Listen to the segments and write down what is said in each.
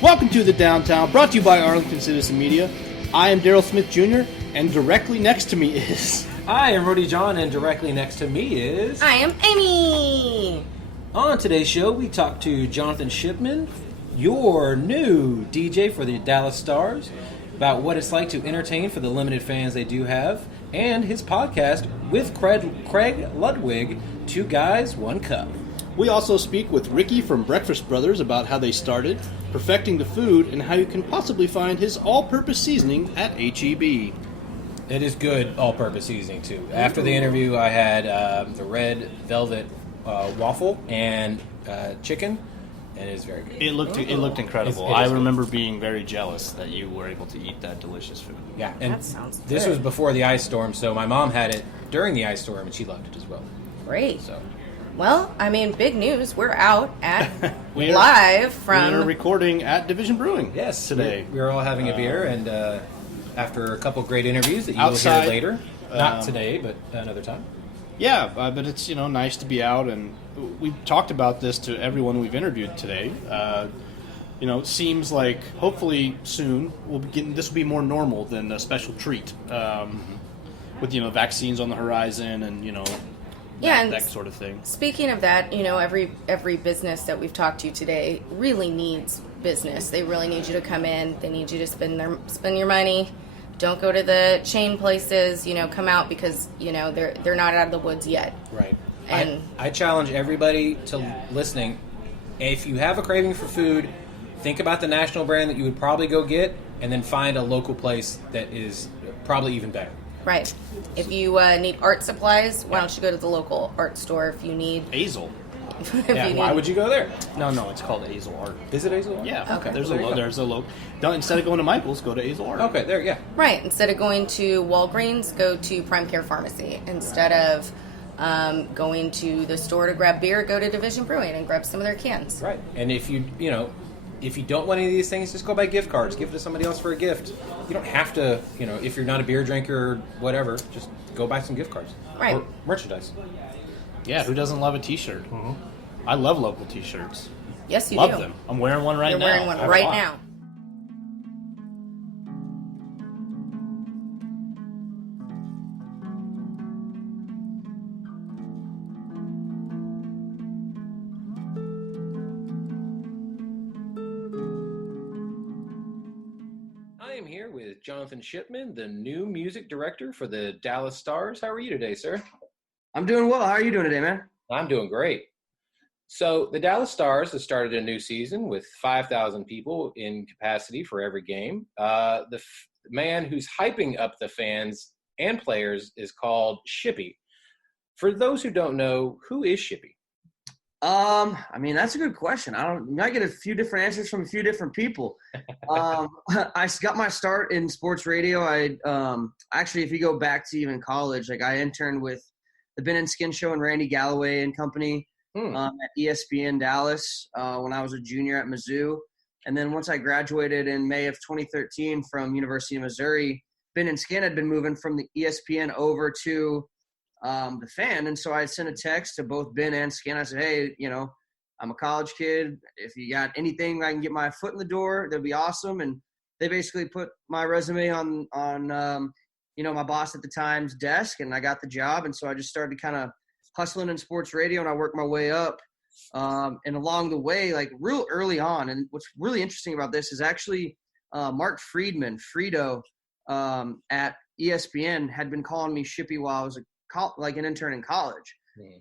Welcome to the Downtown, brought to you by Arlington Citizen Media. I am Daryl Smith Jr., and directly next to me is... Hi, I'm Rudy John, and directly next to me is... I am Amy! On today's show, we talk to Jonathan Shipman, your new DJ for the Dallas Stars, about what it's like to entertain for the limited fans they do have, and his podcast with Craig Ludwig, Two Guys, One Cup. We also speak with Ricky from Breakfast Brothers about how they started, perfecting the food, and how you can possibly find his all-purpose seasoning at H-E-B. It is good all-purpose seasoning, too. After the interview, I had the red velvet waffle and chicken, and it is very good. It looked incredible. I remember being very jealous that you were able to eat that delicious food. Yeah, and That sounds good. this was before the ice storm, so my mom had it during the ice storm, and she loved it as well. Great. So, Well, I mean, big news. We're out at We are- live We are from... recording at Division Brewing today. we're all having a beer, and after a couple great interviews that you Outside, will hear later, not today, but another time. Yeah, but it's nice to be out, and we've talked about this to everyone we've interviewed today. It seems like hopefully soon this will be more normal than a special treat, with vaccines on the horizon and and that sort of thing. Speaking of that, every business that we've talked to today really needs business. They really need you to come in. They need you to spend your money. Don't go to the chain places. Come out because they're not out of the woods yet. Right. And I challenge everybody to listening. If you have a craving for food, think about the national brand that you would probably go get, and then find a local place that is probably even better. right. If you need art supplies, why don't you go to the local art store? If you need, Azel. Why would you go there? No, it's called Azel Art. Is it Hazel? Yeah, Okay. There's There you go. there's a logo. Instead of going to Michael's, go to Azel Art. Okay, there, yeah. Right. Instead of going to Walgreens, go to Prime Care Pharmacy. Instead of going to the store to grab beer, go to Division Brewing and grab some of their cans. Right. And if you don't want any of these things, just go buy gift cards. Give it to somebody else for a gift. You don't have to, if you're not a beer drinker or whatever, just go buy some gift cards. Right. Or merchandise. Yeah, who doesn't love a T-shirt? Mm-hmm. I love local T-shirts. Yes, you Love do. them. I'm wearing one right You're now. wearing one I have a right lot. now. I am here with Jonathan Shipman, the new music director for the Dallas Stars. How are you today, sir? I'm doing well. How are you doing today, man? I'm doing great. So the Dallas Stars has started a new season with 5,000 people in capacity for every game. The man who's hyping up the fans and players is called Shippy. For those who don't know, who is Shippy? That's a good question. I get a few different answers from a few different people. I got my start in sports radio. Actually, if you go back to even college, I interned with the Ben and Skin Show and Randy Galloway and company at ESPN Dallas when I was a junior at Mizzou. And then once I graduated in May of 2013 from University of Missouri, Ben and Skin had been moving from the ESPN over to the Fan. And so I sent a text to both Ben and Skin. I said, hey, I'm a college kid. If you got anything I can get my foot in the door, that'd be awesome. And they basically put my resume on my boss at the time's desk, and I got the job. And so I just started kind of hustling in sports radio, and I worked my way up. And along the way, real early on, and what's really interesting about this is actually Mark Friedman, Frito, at ESPN had been calling me Shippy while I was an intern in college.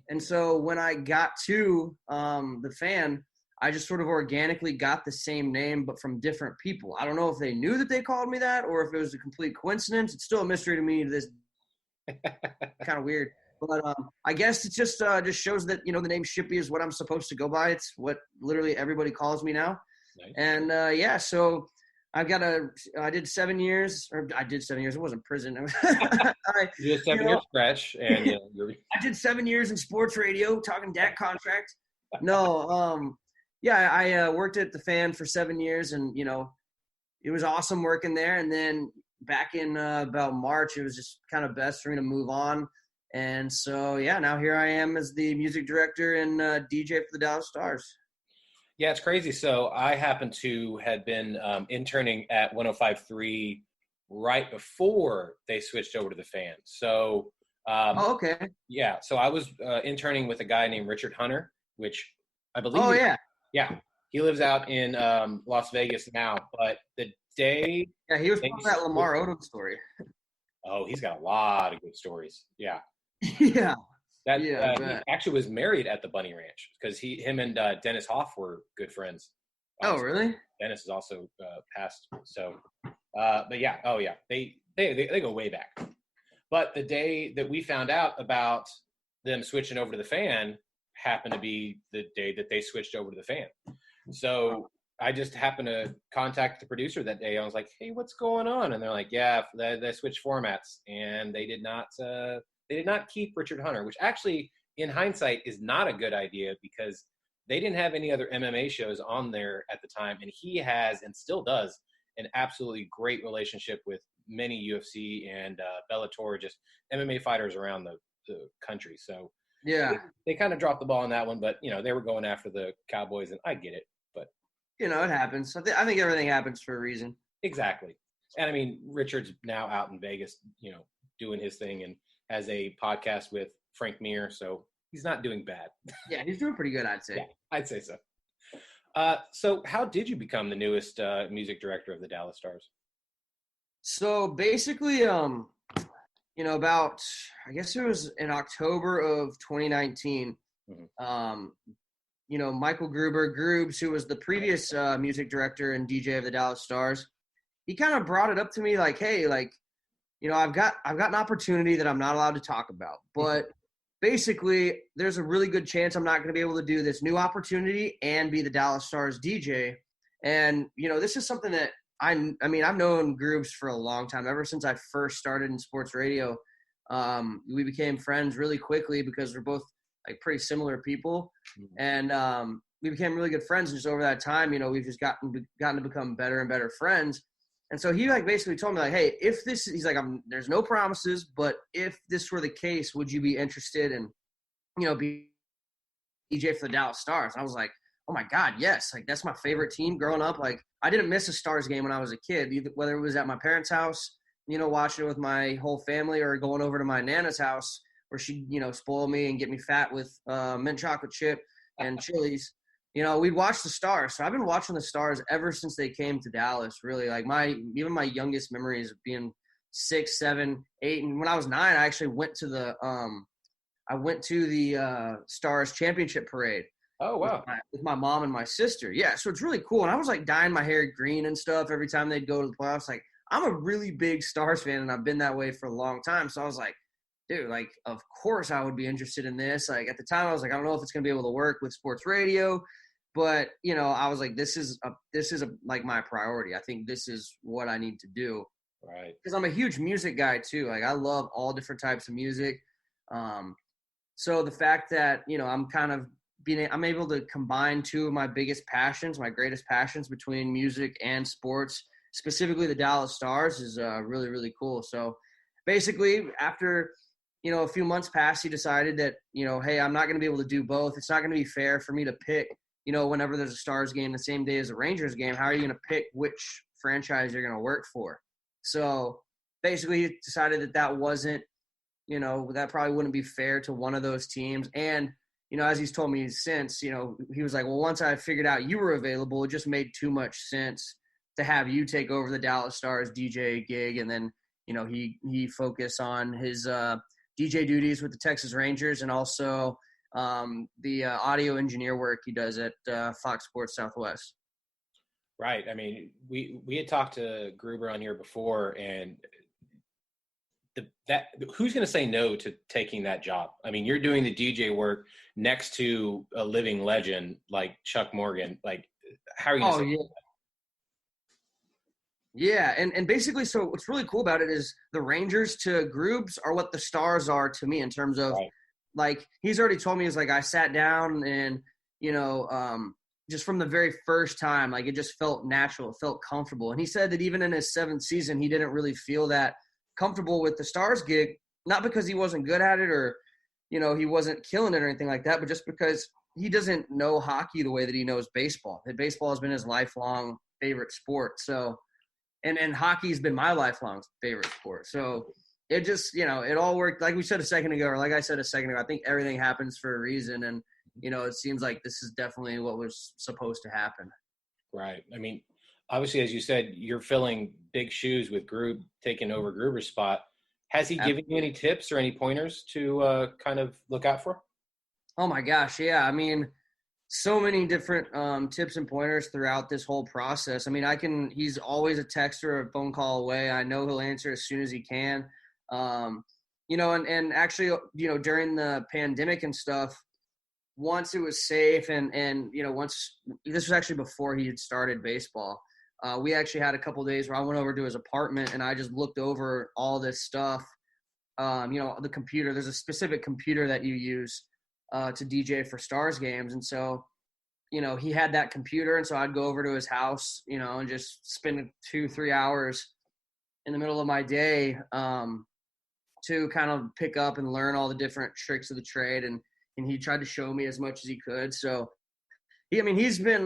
And so when I got to the Fan, I just sort of organically got the same name, but from different people. I don't know if they knew that they called me that or if it was a complete coincidence. It's still a mystery to me to this kind of weird. But I guess it just shows that, the name Shippy is what I'm supposed to go by. It's what literally everybody calls me now. Nice. And so I did 7 years. It wasn't prison. You did 7 years scratch, and I did 7 years in sports radio, talking debt contract. No, I worked at the Fan for 7 years, and it was awesome working there. And then back in about March, it was just kind of best for me to move on. And so, now here I am as the music director and DJ for the Dallas Stars. Yeah, it's crazy. So I happen to had been interning at 105.3 right before they switched over to the fan. So Oh, okay. yeah, so I was interning with a guy named Richard Hunter, which I believe. Oh, yeah. Yeah, he lives out in Las Vegas now. But the day, Yeah, he was part of that Lamar Odom story. oh, he's got a lot of good stories. Yeah, Yeah. that Yeah, I he bet. actually was married at the Bunny Ranch because him and Dennis Hoff were good friends. Oh, really? Dennis is also passed. So, but yeah, oh yeah, they go way back. But the day that we found out about them switching over to the fan happened to be the day that they switched over to the fan. So I just happened to contact the producer that day. I was like, "Hey, what's going on?" And they're like, "Yeah, they switched formats, and they did not keep Richard Hunter, which actually, in hindsight, is not a good idea because they didn't have any other MMA shows on there at the time, and he has and still does an absolutely great relationship with many UFC and Bellator, just MMA fighters around the country. So Yeah. they kind of dropped the ball on that one, but they were going after the Cowboys, and I get it. But It happens. I think everything happens for a reason. exactly. And I mean, Richard's now out in Vegas, doing his thing and has a podcast with Frank Mir, so he's not doing bad. Yeah, he's doing pretty good, I'd say. Yeah, I'd say so. So how did you become the newest music director of the Dallas Stars? So basically, about I guess it was in October of 2019. Michael Groobs, who was the previous music director and DJ of the Dallas Stars, he kind of brought it up to me like, hey, like, I've got an opportunity that I'm not allowed to talk about, but basically there's a really good chance I'm not going to be able to do this new opportunity and be the Dallas Stars DJ. And, this is something that I've known Groobs for a long time, ever since I first started in sports radio. We became friends really quickly because we're both like pretty similar people. And we became really good friends. And just over that time, we've just gotten to become better and better friends. And so he like basically told me like, hey, if this, he's like, there's no promises, but if this were the case, would you be interested in, be DJ for the Dallas Stars? And I was like, oh my God, yes. Like that's my favorite team growing up. Like I didn't miss a Stars game when I was a kid, whether it was at my parents' house, watching it with my whole family, or going over to my Nana's house where she'd, spoil me and get me fat with mint chocolate chip and chilies. We'd watch the Stars. So I've been watching the Stars ever since they came to Dallas, really. Like even my youngest memories of being 6, 7, 8. And when I was 9, I actually went to the Stars championship parade. Oh, wow. With my mom and my sister. Yeah. So it's really cool. And I was like dyeing my hair green and stuff every time they'd go to the playoffs. Like I'm a really big Stars fan and I've been that way for a long time. So I was like, dude, like, of course I would be interested in this. Like at the time I was like, I don't know if it's going to be able to work with sports radio. But, I was like, this is like my priority. I think this is what I need to do. Right. Because I'm a huge music guy too. Like I love all different types of music. So the fact that, I'm able to combine two of my biggest passions, my greatest passions between music and sports, specifically the Dallas Stars, is really, really cool. So basically after, a few months passed, he decided that, hey, I'm not going to be able to do both. It's not going to be fair for me to pick, whenever there's a Stars game the same day as a Rangers game. How are you going to pick which franchise you're going to work for? So basically he decided that wasn't, that probably wouldn't be fair to one of those teams. And, as he's told me since, he was like, well, once I figured out you were available, it just made too much sense to have you take over the Dallas Stars DJ gig. And then, he focused on his DJ duties with the Texas Rangers and also the audio engineer work he does at Fox Sports Southwest. Right. I mean, we had talked to Gruber on here before, and who's going to say no to taking that job? I mean, you're doing the DJ work next to a living legend like Chuck Morgan. Like, how are you going to say no? Yeah, and basically, so what's really cool about it is the Rangers to Groobs are what the Stars are to me in terms of, right. Like, he's already told me, he's like, I sat down and, just from the very first time, like, it just felt natural. It felt comfortable. And he said that even in his 7th season, he didn't really feel that comfortable with the Stars gig, not because he wasn't good at it or, he wasn't killing it or anything like that, but just because he doesn't know hockey the way that he knows baseball. Baseball has been his lifelong favorite sport. So, and hockey's been my lifelong favorite sport. So it just, it all worked. Like we said a second ago, or like I said a second ago, I think everything happens for a reason. And, it seems like this is definitely what was supposed to happen. Right. I mean, obviously, as you said, you're filling big shoes with Grube taking over Gruber's spot. Has he given you any tips or any pointers to kind of look out for? Oh my gosh, yeah. I mean, so many different tips and pointers throughout this whole process. I mean, he's always a text or a phone call away. I know he'll answer as soon as he can. And actually, during the pandemic and stuff, once it was safe and once this was actually before he had started baseball, we actually had a couple of days where I went over to his apartment and I just looked over all this stuff. The computer, there's a specific computer that you use to DJ for Stars games. And so, he had that computer. And so I'd go over to his house, and just spend 2-3 hours in the middle of my day to kind of pick up and learn all the different tricks of the trade. And he tried to show me as much as he could. So, it's been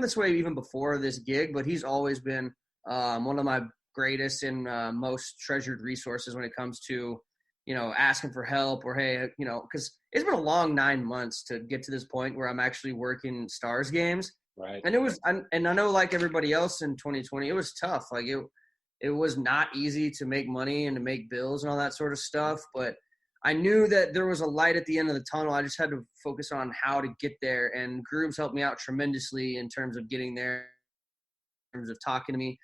this way even before this gig, but he's always been one of my greatest and most treasured resources when it comes to, asking for help or, hey, because it's been a long 9 months to get to this point where I'm actually working Stars games. Right. And I know like everybody else in 2020, it was tough. Like it was not easy to make money and to make bills and all that sort of stuff, but I knew that there was a light at the end of the tunnel. I just had to focus on how to get there. And Grooves helped me out tremendously in terms of getting there, in terms of talking me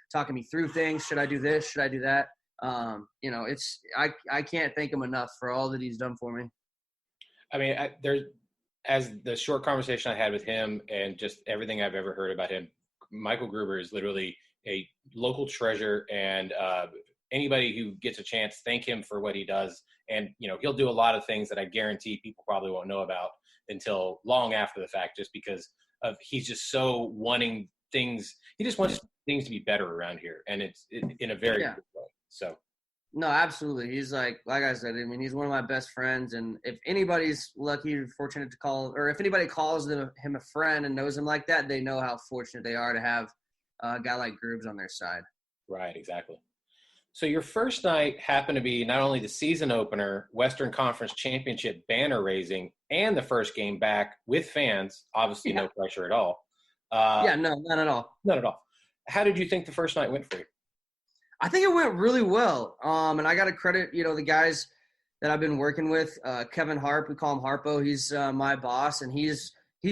through things. Should I do this? Should I do that? I can't thank him enough for all that he's done for me. I mean, as the short conversation I had with him and just everything I've ever heard about him, Michael Gruber is literally a local treasure, and anybody who gets a chance, thank him for what he does. And, he'll do a lot of things that I guarantee people probably won't know about until long after the fact, just because of he's just so wanting things. He just wants things to be better around here. And it's in a very good way. So. No, absolutely. He's like I said, he's one of my best friends. And if anybody's lucky or fortunate to call, or if anybody calls him a friend and knows him like that, they know how fortunate they are to have a guy like Grooves on their side. Right, exactly. So your first night happened to be not only the season opener, Western Conference Championship banner raising, and the first game back with fans. Obviously, no pressure at all. No, not at all. Not at all. How did you think the first night went for you? I think it went really well. And I got to credit, the guys that I've been working with. Kevin Harp, we call him Harpo. He's my boss, and he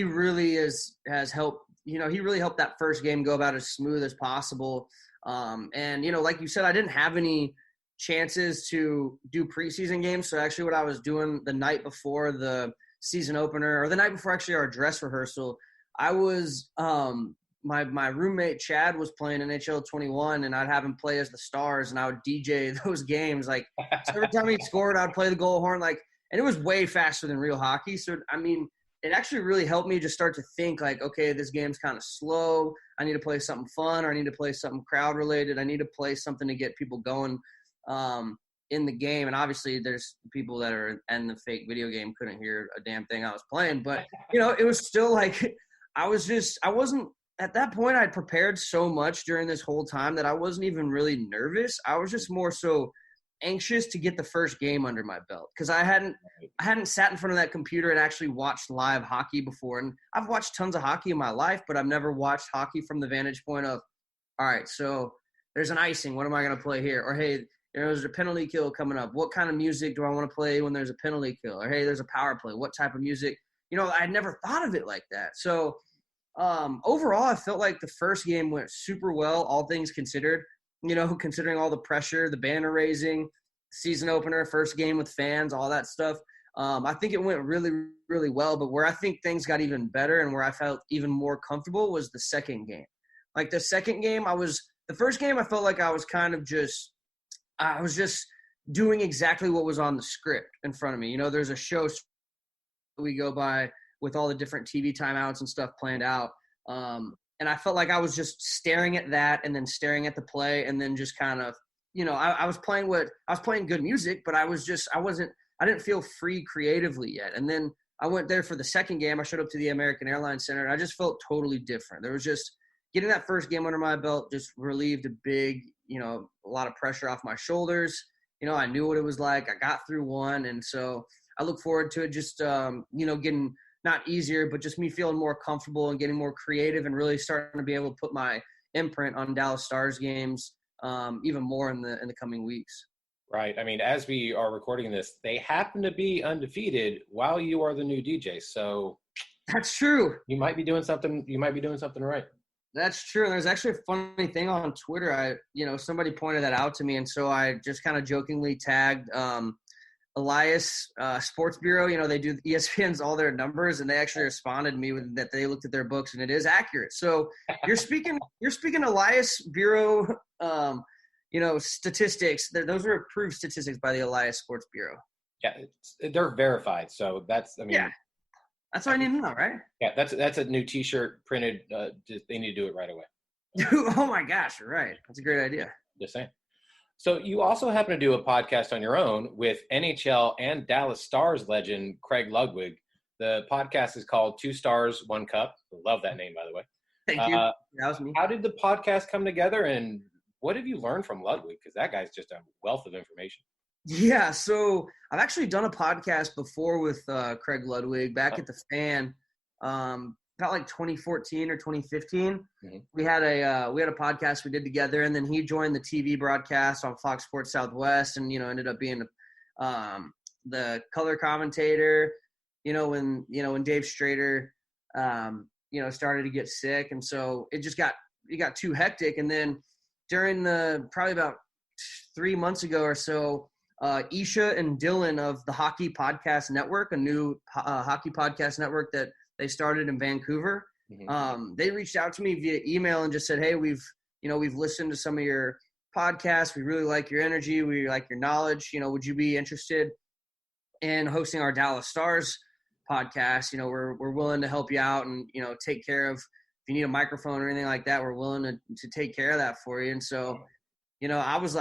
really has helped. He really helped that first game go about as smooth as possible. And like you said, I didn't have any chances to do preseason games. So actually what I was doing the night before the season opener, or the night before actually our dress rehearsal, I was, my roommate Chad was playing NHL 21, and I'd have him play as the Stars, and I would DJ those games. Like, so every time he scored, I'd play the goal horn, and it was way faster than real hockey. So, it actually really helped me just start to think like, okay, this game's kind of slow. I need to play something fun, or I need to play something crowd related. I need to play something to get people going in the game. And obviously there's people that are in the fake video game couldn't hear a damn thing I was playing, but it was still like, I wasn't at that point. I'd prepared so much during this whole time that I wasn't even really nervous. I was just more so anxious to get the first game under my belt, because I hadn't sat in front of that computer and actually watched live hockey before. And I've watched tons of hockey in my life, but I've never watched hockey from the vantage point of, all right, so there's an icing. What am I going to play here? Or, hey, there's a penalty kill coming up. What kind of music do I want to play when there's a penalty kill? Or, hey, there's a power play. What type of music? I'd never thought of it like that. So overall, I felt like the first game went super well, all things considered. Considering all the pressure, the banner raising, season opener, first game with fans, all that stuff. I think it went really, really well. But where I think things got even better and where I felt even more comfortable was the second game. Like the second game, the first game, I felt like I was kind of I was just doing exactly what was on the script in front of me. There's a show we go by with all the different TV timeouts and stuff planned out. And I felt like I was just staring at that and then staring at the play and then just kind of, I was playing good music, but I didn't feel free creatively yet. And then I went there for the second game. I showed up to the American Airlines Center, and I just felt totally different. There was just getting that first game under my belt just relieved a big, a lot of pressure off my shoulders. I knew what it was like. I got through one, and so I look forward to it just, getting not easier, but just me feeling more comfortable and getting more creative and really starting to be able to put my imprint on Dallas Stars games even more in the coming weeks. Right. I mean, as we are recording this, they happen to be undefeated while you are the new DJ. So that's true. You might be doing something. You might be doing something right. That's true. There's actually a funny thing on Twitter. Somebody pointed that out to me, and so I just kind of jokingly tagged Elias Sports Bureau. They do ESPN's all their numbers, and they actually responded to me with that they looked at their books and it is accurate. So you're speaking Elias Bureau. Statistics. Those are approved statistics by the Elias Sports Bureau. Yeah, they're verified. So that's that's all I need to know, right? Yeah, that's a new T-shirt printed. They need to do it right away. Oh my gosh, you're right. That's a great idea. Just saying. So you also happen to do a podcast on your own with NHL and Dallas Stars legend Craig Ludwig. The podcast is called 2 Stars, 1 Cup. Love that name, by the way. Thank you. That was me. How did the podcast come together, and what have you learned from Ludwig? Because that guy's just a wealth of information. Yeah, so I've actually done a podcast before with Craig Ludwig back at the Fan, about like 2014 or 2015. Mm-hmm. We had a podcast we did together, and then he joined the TV broadcast on Fox Sports Southwest, and ended up being the color commentator. When Dave Strader started to get sick, and so it got too hectic, and then during probably about 3 months ago or so, Isha and Dylan of the Hockey Podcast Network, a new hockey podcast network that they started in Vancouver, they reached out to me via email and just said, "Hey, we've listened to some of your podcasts. We really like your energy. We like your knowledge. Would you be interested in hosting our Dallas Stars podcast? We're willing to help you out and take care of." If you need a microphone or anything like that, we're willing to take care of that for you. And so, I was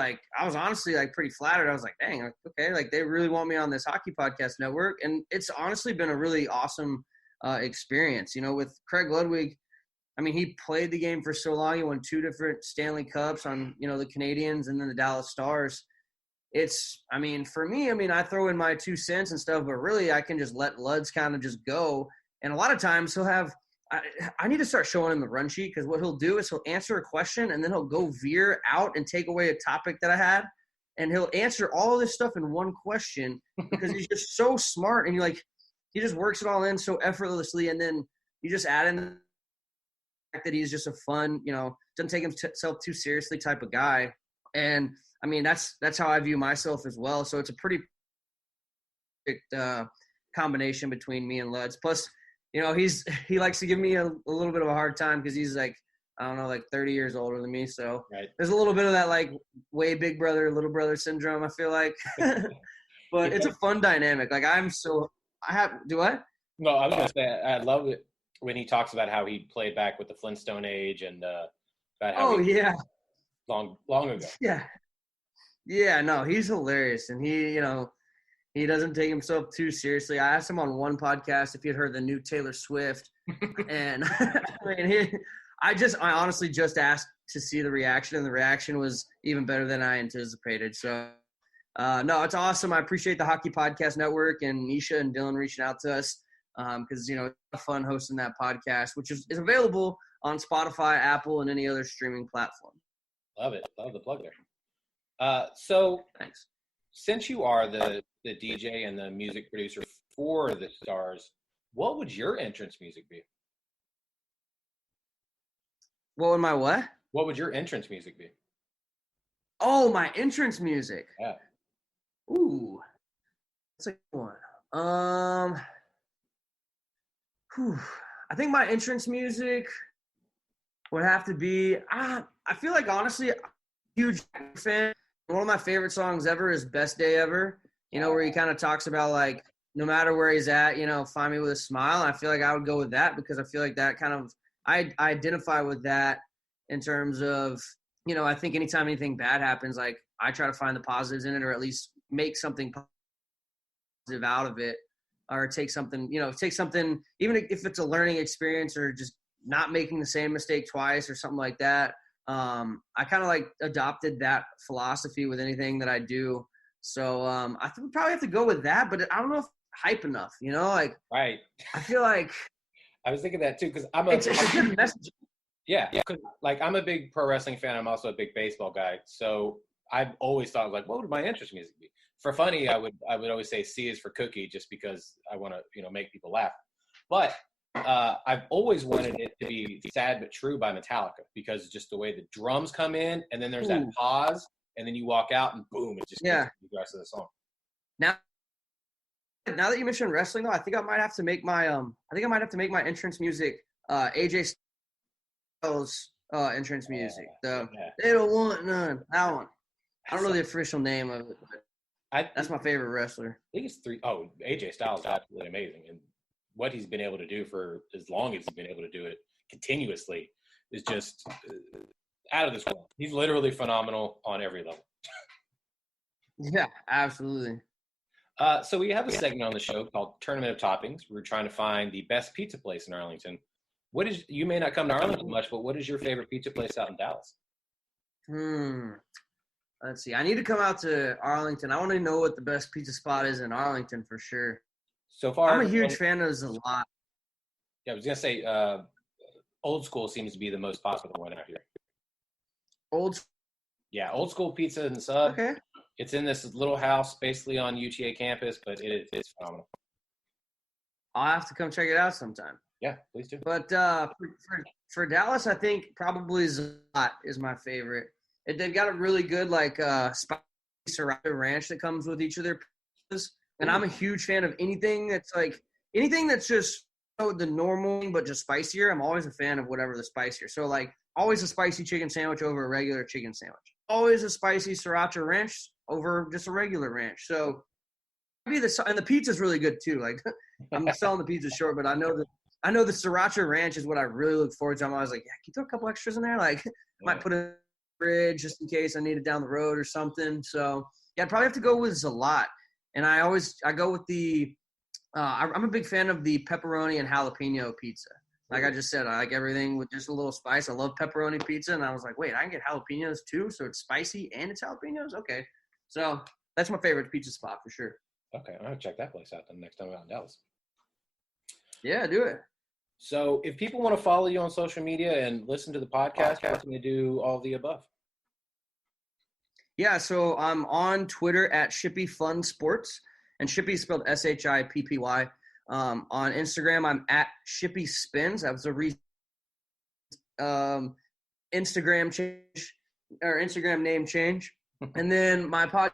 honestly like pretty flattered. I was like, dang, okay, like they really want me on this hockey podcast network. And it's honestly been a really awesome experience. With Craig Ludwig, he played the game for so long. He won 2 different Stanley Cups on, the Canadiens and then the Dallas Stars. For me, I throw in my 2 cents and stuff, but really I can just let Luds kind of just go. And a lot of times he'll have, I need to start showing him the run sheet, because what he'll do is he'll answer a question and then he'll go veer out and take away a topic that I had, and he'll answer all this stuff in one question because he's just so smart, and he just works it all in so effortlessly, and then you just add in the fact that he's just a fun, doesn't take himself too seriously type of guy, and that's how I view myself as well. So it's a pretty combination between me and Luds. Plus, he likes to give me a little bit of a hard time because he's like, I don't know, like 30 years older than me. So There's a little bit of that like way big brother, little brother syndrome, I feel like. But it's a fun dynamic. Like do what? No, I was going to say, I love it when he talks about how he played back with the Flintstone age and about how long ago. Yeah. Yeah, no, he's hilarious. And he doesn't take himself too seriously. I asked him on one podcast if he had heard the new Taylor Swift, and I honestly just asked to see the reaction, and the reaction was even better than I anticipated. So, no, it's awesome. I appreciate the Hockey Podcast Network and Nisha and Dylan reaching out to us because it's fun hosting that podcast, which is available on Spotify, Apple, and any other streaming platform. Love it. Love the plug there. So thanks. Since you are the DJ and the music producer for the Stars, what would your entrance music be? What would my what? What would your entrance music be? Oh, my entrance music. Yeah. Ooh, that's a good one. I think my entrance music would have to be. I feel like honestly, I'm a huge fan. One of my favorite songs ever is "Best Day Ever." Where he kind of talks about like no matter where he's at, find me with a smile. And I feel like I would go with that because I feel like that kind of I identify with that in terms of I think anytime anything bad happens, like I try to find the positives in it or at least make something positive out of it. or take something, even if it's a learning experience or just not making the same mistake twice or something like that. I kind of like adopted that philosophy with anything that I do. So I think we probably have to go with that, but I don't know if hype enough, like Right. I feel like I was thinking that too because it's a good message. Yeah, because like I'm a big pro wrestling fan. I'm also a big baseball guy. So I've always thought like, what would my interest music be? For funny, I would always say C is for cookie, just because I want to make people laugh. But I've always wanted it to be Sad But True by Metallica, because just the way the drums come in and then there's that pause and then you walk out and boom, it just gets the rest of the song. Now that you mentioned wrestling, though, I think I might have to make my entrance music AJ Styles entrance music. They don't want none. That one. I don't know the official name of it, but that's my favorite wrestler. I think it's AJ Styles is absolutely amazing, and what he's been able to do for as long as he's been able to do it continuously is just out of this world. He's literally phenomenal on every level. Yeah, absolutely. So we have a segment on the show called Tournament of Toppings. We're trying to find the best pizza place in Arlington. You may not come to Arlington much, but what is your favorite pizza place out in Dallas? Let's see. I need to come out to Arlington. I want to know what the best pizza spot is in Arlington for sure. So far, I'm a huge fan of Zalot. Yeah, I was gonna say Old School seems to be the most popular one out here. Old School pizza and sub. Okay. It's in this little house basically on UTA campus, but it's phenomenal. I'll have to come check it out sometime. Yeah, please do. But for Dallas, I think probably Zalot is my favorite. They've got a really good spicy sriracha ranch that comes with each of their pizzas. And I'm a huge fan of anything that's just the normal but just spicier. I'm always a fan of whatever the spicier. So always a spicy chicken sandwich over a regular chicken sandwich. Always a spicy sriracha ranch over just a regular ranch. So and the pizza's really good too. I'm selling the pizza short, but I know the sriracha ranch is what I really look forward to. I'm always like, yeah, can you throw a couple extras in there? Might put it in the fridge just in case I need it down the road or something. So yeah, I'd probably have to go with Zalot. And I go with I'm a big fan of the pepperoni and jalapeno pizza. Like I just said, I like everything with just a little spice. I love pepperoni pizza. And I was like, wait, I can get jalapenos too? So it's spicy and it's jalapenos? Okay. So that's my favorite pizza spot for sure. Okay, I'm going to check that place out the next time I'm out in Dallas. Yeah, do it. So if people want to follow you on social media and listen to the podcast, how can they do all of the above? Yeah, so I'm on Twitter at Shippy Fun Sports, and Shippy is spelled Shippy. On Instagram, I'm at Shippy Spins. That was a Instagram change or Instagram name change. And then my podcast,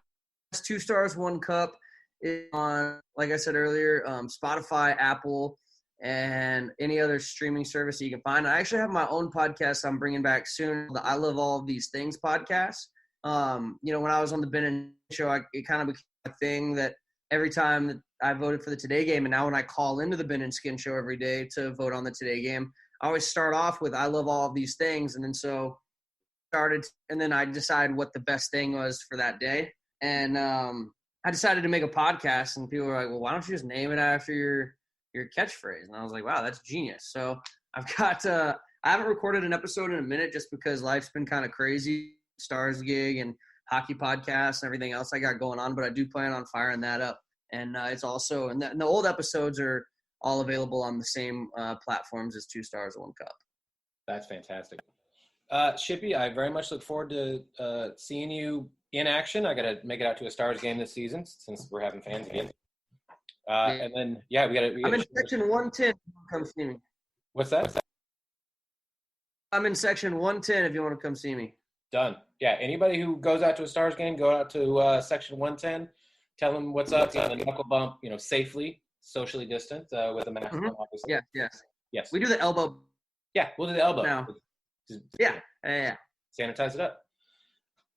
2 Stars, 1 Cup, is on, like I said earlier, Spotify, Apple, and any other streaming service that you can find. I actually have my own podcast I'm bringing back soon, the I Love All of These Things podcast. When I was on the Ben and show, it kind of became a thing that every time that I voted for the Today game, and now when I call into the Ben and Skin show every day to vote on the Today game, I always start off with I love all of these things, and then I decided what the best thing was for that day, and I decided to make a podcast, and people were like, well, why don't you just name it after your catchphrase? And I was like, wow, that's genius. So I've got I haven't recorded an episode in a minute just because life's been kind of crazy. Stars gig and hockey podcast and everything else I got going on, but I do plan on firing that up. And it's also, and the old episodes are all available on the same platforms as 2 Stars, 1 Cup. That's fantastic. Shippy, I very much look forward to seeing you in action. I got to make it out to a Stars game this season since we're having fans again. And then, we got to. I'm in section 110. Come see me. What's that? I'm in section 110 if you want to come see me. Done. Yeah, anybody who goes out to a Stars game, go out to section 110. Tell them what's up. Tell them knuckle bump, safely, socially distant with a mask on, obviously. Yes. We do the elbow. Yeah, we'll do the elbow. Now. Yeah. Sanitize it up.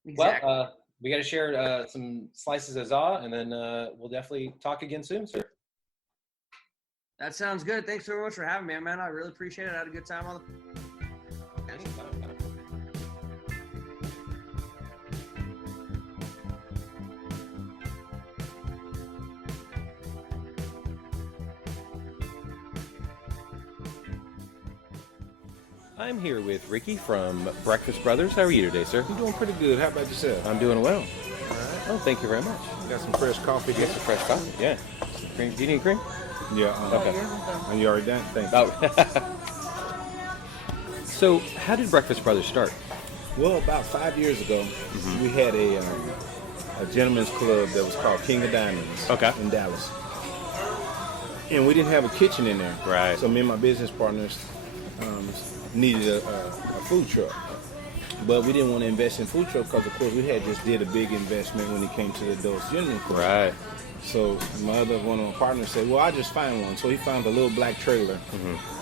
Exactly. Well, we got to share some slices of za, and then we'll definitely talk again soon, sir. That sounds good. Thanks so much for having me, man. I really appreciate it. I had a good time on the I'm here with Ricky from Breakfast Brothers. How are you today, sir? I'm doing pretty good. How about yourself? I'm doing well. Oh, thank you very much. Got some fresh coffee here. Get some fresh coffee. Yeah. Some cream. Do you need cream? Yeah. Okay. Are you already done? Thank you. Oh. So, how did Breakfast Brothers start? Well, about 5 years ago, we had a gentleman's club that was called King of Diamonds in Dallas. And we didn't have a kitchen in there. Right. So me and my business partners needed a food truck. But we didn't want to invest in food truck because, of course, we had just did a big investment when it came to the Adults Gentlemen's Club. Right. So one of my partners said, well, I just find one. So he found a little black trailer.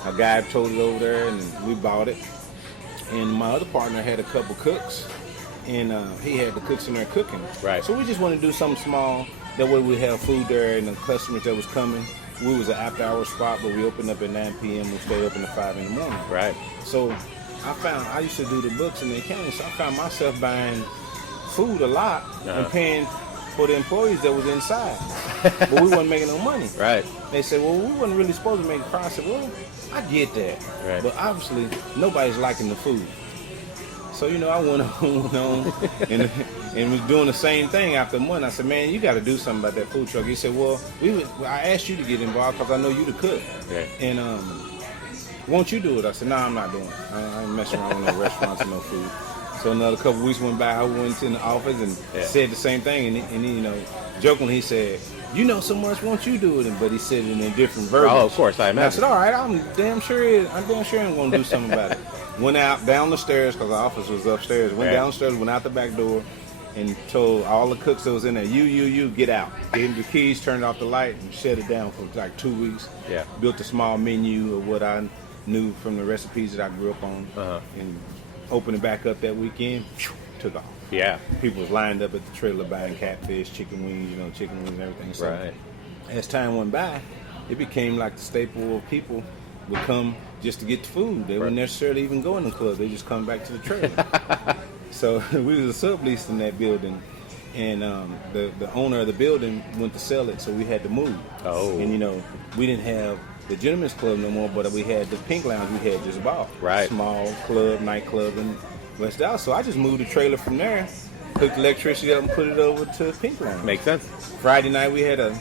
A guy towed it over there, and we bought it. And my other partner had a couple cooks, and he had the cooks in there cooking. Right. So we just wanted to do something small. That way we have food there, and the customers that was coming. We was an after-hour spot, but we opened up at 9 p.m. We stayed open to 5 in the morning. Right. So I used to do the books in the accounting, so I found myself buying food a lot and paying for the employees that was inside. But we wasn't making no money. Right. They said, well, we wasn't really supposed to make a profit. I said, well, I get that. Right. But obviously, nobody's liking the food. So, I went on and was doing the same thing after a month. I said, man, you got to do something about that food truck. He said, well, I asked you to get involved because I know you the cook. Yeah. And won't you do it? I said, no, I'm not doing it. I ain't messing around with no restaurants and no food. So another couple weeks went by. I went in the office and said the same thing. And he, jokingly, he said, you know so much, won't you do it? But he said it in a different verbiage. Oh, of course, I imagine. And I said, all right, I'm damn sure I'm going to do something about it. Went out, down the stairs, because the office was upstairs. Went down the stairs, went out the back door, and told all the cooks that was in there, you, get out. Gave them the keys, turned off the light, and shut it down for like 2 weeks. Yeah. Built a small menu of what I knew from the recipes that I grew up on. And opened it back up that weekend, took off. Yeah. People was lined up at the trailer buying catfish, chicken wings, and everything. So Right. as time went by, it became like the staple of people would come just to get the food. They wouldn't necessarily even go in the club. They just come back to the trailer. So we was a subleased in that building, and the owner of the building went to sell it, so we had to move. Oh. And we didn't have the Gentlemen's Club no more, but we had the Pink Lounge we had just bought. Right. Small club, nightclub in West Dallas. So I just moved the trailer from there, hooked the electricity up, and put it over to Pink Lounge. Makes sense. Friday night we had a